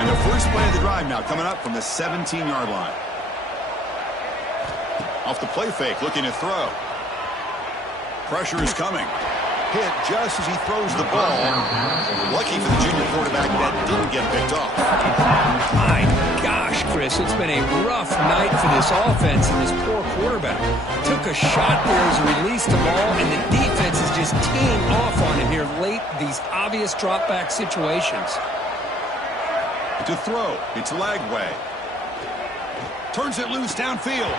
And the first play of the drive now coming up from the 17-yard line. Off the play fake, looking to throw. Pressure is coming. Hit just as he throws the ball. Lucky for the junior quarterback that didn't get picked off. My gosh, Chris, it's been a rough night for this offense and this poor quarterback. Took a shot there as he released the ball, and the defense is just teeing off on him here late, these obvious drop-back situations. To throw, it's Lagway. Turns it loose downfield.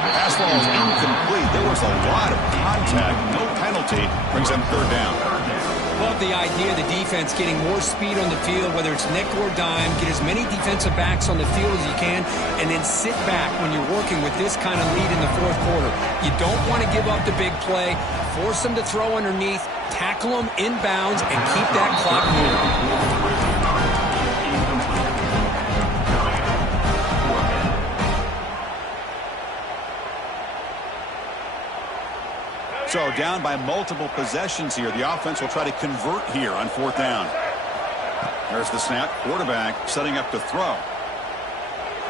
Pass ball is incomplete. There was a lot of contact. No penalty. Brings them 3rd down. Love the idea of the defense getting more speed on the field, whether it's nickel or dime. Get as many defensive backs on the field as you can, and then sit back when you're working with this kind of lead in the 4th quarter. You don't want to give up the big play. Force them to throw underneath. Tackle them inbounds and keep that clock moving. So down by multiple possessions here. The offense will try to convert here on 4th down. There's the snap. Quarterback setting up to throw.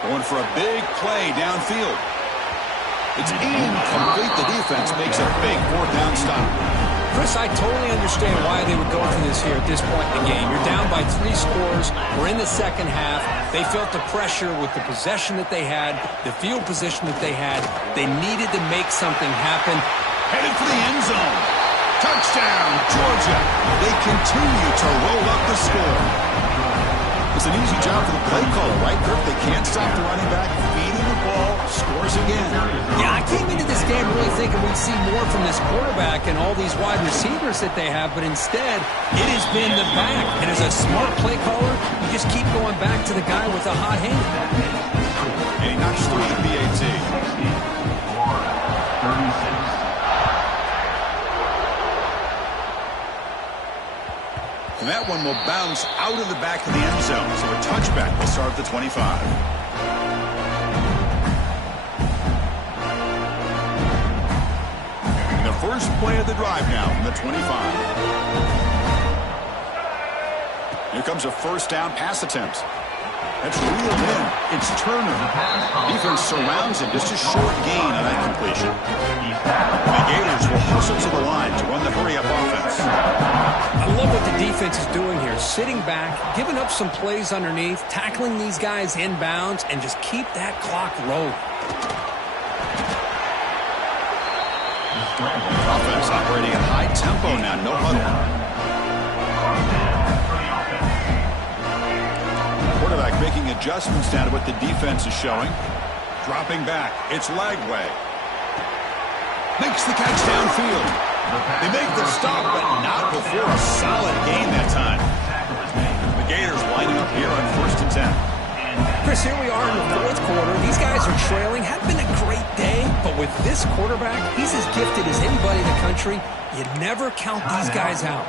Going for a big play downfield. It's incomplete. The defense makes a big 4th down stop. Chris, I totally understand why they would go for this here at this point in the game. You're down by 3 scores. We're in the second half. They felt the pressure with the possession that they had, the field position that they had. They needed to make something happen. Headed for the end zone. Touchdown, Georgia. They continue to roll up the score. It's an easy job for the play caller, right, Kirk? They can't stop the running back, feeding the ball, scores again. Yeah, I came into this game really thinking we'd see more from this quarterback and all these wide receivers that they have, but instead, it has been the back. And as a smart play caller, you just keep going back to the guy with the hot hand. And he knocks through the PAT. 36. And that one will bounce out of the back of the end zone. So a touchback will start at the 25. And the first play of the drive now from the 25. Here comes a first down pass attempt. That's reeled in. It's Turner. Defense surrounds him. Just a short gain on that completion. The Gators will hustle to the line to run the hurry-up offense. I love what the defense is doing here. Sitting back, giving up some plays underneath, tackling these guys inbounds, and just keep that clock rolling. Offense operating at high tempo now. No huddle. Quarterback making adjustments down to what the defense is showing. Dropping back. It's Lagway. Makes the catch downfield. They make the stop, but not before a solid gain that time. The Gators lining up here on 1st and 10. Chris, here we are in the 4th quarter. These guys are trailing. Had been a great day, but with this quarterback, he's as gifted as anybody in the country. You never count these guys out.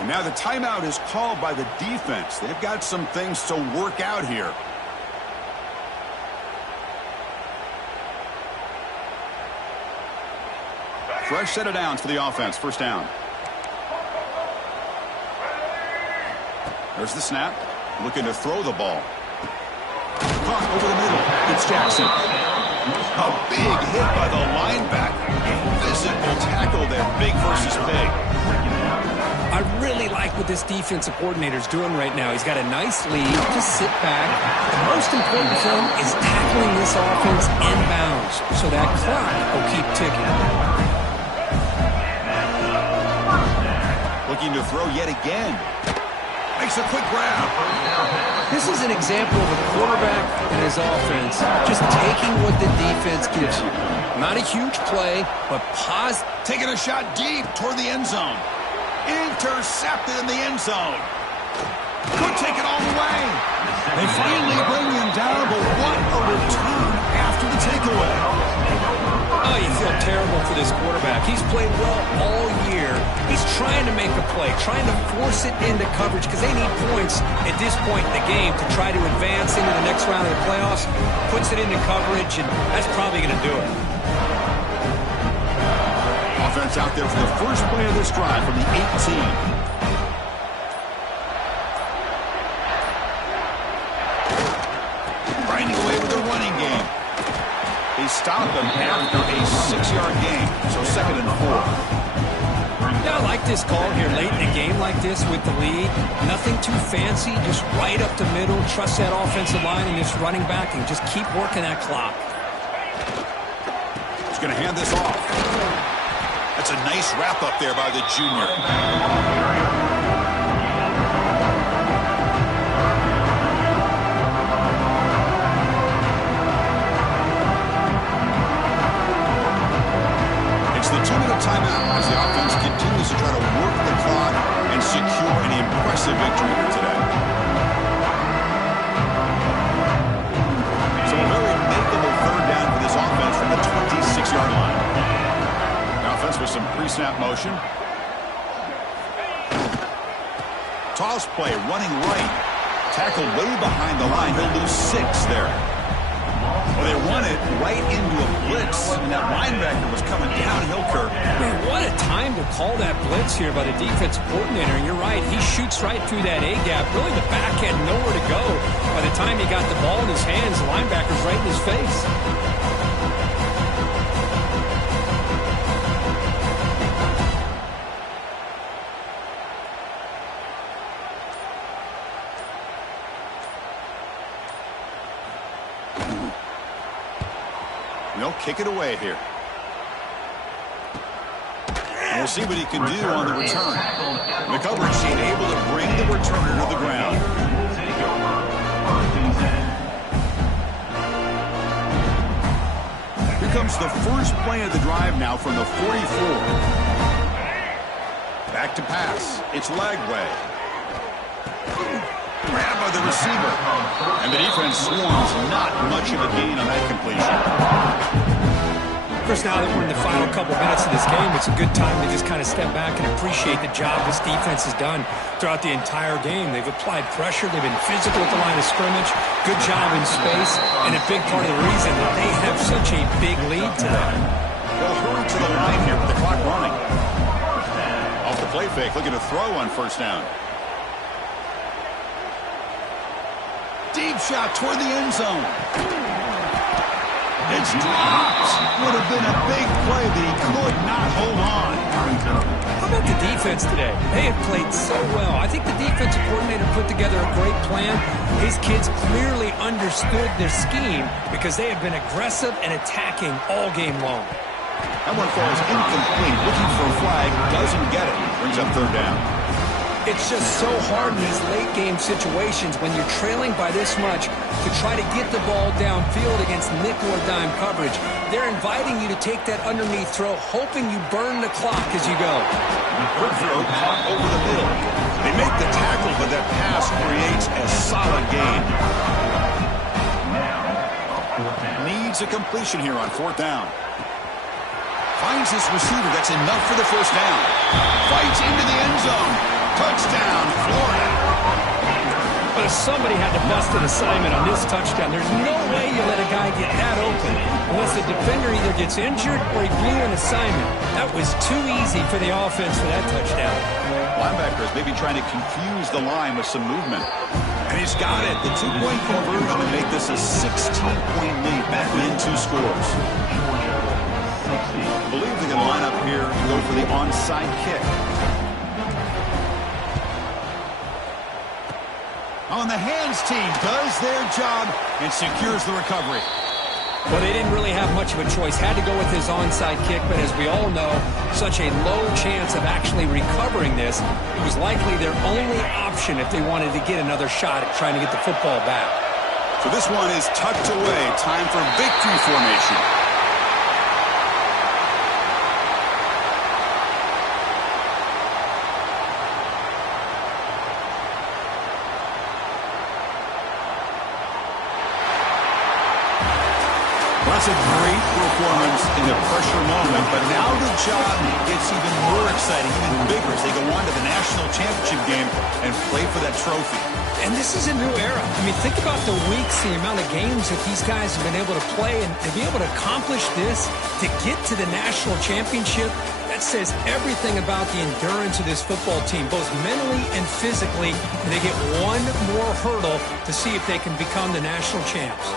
And now the timeout is called by the defense. They've got some things to work out here. Fresh set of downs for the offense. First down. There's the snap. Looking to throw the ball. Caught over the middle. It's Jackson. A big hit by the linebacker. A physical tackle there. Big versus big. I really like what this defensive coordinator is doing right now. He's got a nice lead. Just sit back. The most important thing is tackling this offense inbounds so that clock will keep ticking. Looking to throw yet again. Makes a quick grab. This is an example of a quarterback and his offense just taking what the defense gives you. Not a huge play, but pause. Taking a shot deep toward the end zone. Intercepted in the end zone. Could take it all the way. They finally bring him down, but what a return after the takeaway. Oh, you feel terrible for this quarterback. He's played well all year. He's trying to make a play, trying to force it into coverage because they need points at this point in the game to try to advance into the next round of the playoffs. Puts it into coverage, and that's probably going to do it. Offense out there for the first play of this drive from the 18. Grinding away with the running game. They stop him after a 6-yard gain, so 2nd and 4. Yeah, I like this call here late in a game like this with the lead. Nothing too fancy, just right up the middle. Trust that offensive line and this running back and just keep working that clock. He's going to hand this off. That's a nice wrap up there by the junior. It's the 2-minute timeout as the offense continues to try to work the clock and secure an impressive victory here today. So a very makeable 3rd down for this offense from the 26-yard line. Offense with some pre-snap motion. Toss play running right. Tackled way behind the line. He'll lose 6 there. Well, they run it right into a blitz, and that linebacker was coming downhill, Kirk. Man, what a time to call that blitz here by the defensive coordinator. And you're right, he shoots right through that A-gap. Really, the back had nowhere to go. By the time he got the ball in his hands, the linebacker's right in his face. They'll kick it away here. And we'll see what he can do on the return. McCovey's able to bring the returner to the ground. Take over. First and 10. Here comes the first play of the drive now from the 44. Back to pass. It's Lagway. Grabbed by the receiver. And the defense swarms. Not much of a gain on that completion. Of course, now that we're in the final couple minutes of this game, it's a good time to just kind of step back and appreciate the job this defense has done throughout the entire game. They've applied pressure. They've been physical at the line of scrimmage. Good job in space. And a big part of the reason that they have such a big lead today. They'll hurry to the line here with the clock running. Off the play fake, looking to throw on first down. Deep shot toward the end zone. It's dropped. Would have been a big play, but he could not hold on. How about the defense today? They have played so well. I think the defensive coordinator put together a great plan. His kids clearly understood their scheme because they have been aggressive and attacking all game long. That one falls incomplete. Looking for a flag. Doesn't get it. Brings up third down. It's just so hard in these late-game situations when you're trailing by this much to try to get the ball downfield against nickel or dime coverage. They're inviting you to take that underneath throw, hoping you burn the clock as you go. Quick throw caught over the middle. They make the tackle, but that pass creates a solid gain. Needs a completion here on fourth down. Finds his receiver. That's enough for the first down. Fights into the end zone. Touchdown, Florida. But if somebody had to bust an assignment on this touchdown, there's no way you let a guy get that open unless the defender either gets injured or he blew an assignment. That was too easy for the offense for that touchdown. Linebackers maybe trying to confuse the line with some movement. And he's got it. The two-point conversion to make this a 16-point lead back within 2 scores. I believe they're going to line up here and go for the onside kick. On the hands team does their job and secures the recovery. Well, they didn't really have much of a choice. Had to go with his onside kick, but as we all know, such a low chance of actually recovering this. It was likely their only option if they wanted to get another shot at trying to get the football back. So this one is tucked away. Time for victory formation. That's a great performance in a pressure moment, but now the job gets even more exciting, even bigger as they go on to the national championship game and play for that trophy. And this is a new era. I mean, think about the weeks, the amount of games that these guys have been able to play, and to be able to accomplish this, to get to the national championship, that says everything about the endurance of this football team, both mentally and physically. And they get one more hurdle to see if they can become the national champs.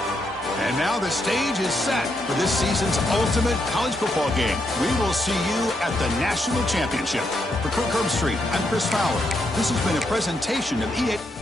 And now the stage is set for this season's ultimate college football game. We will see you at the national championship. For Kirk Herbstreit, I'm Chris Fowler. This has been a presentation of EA.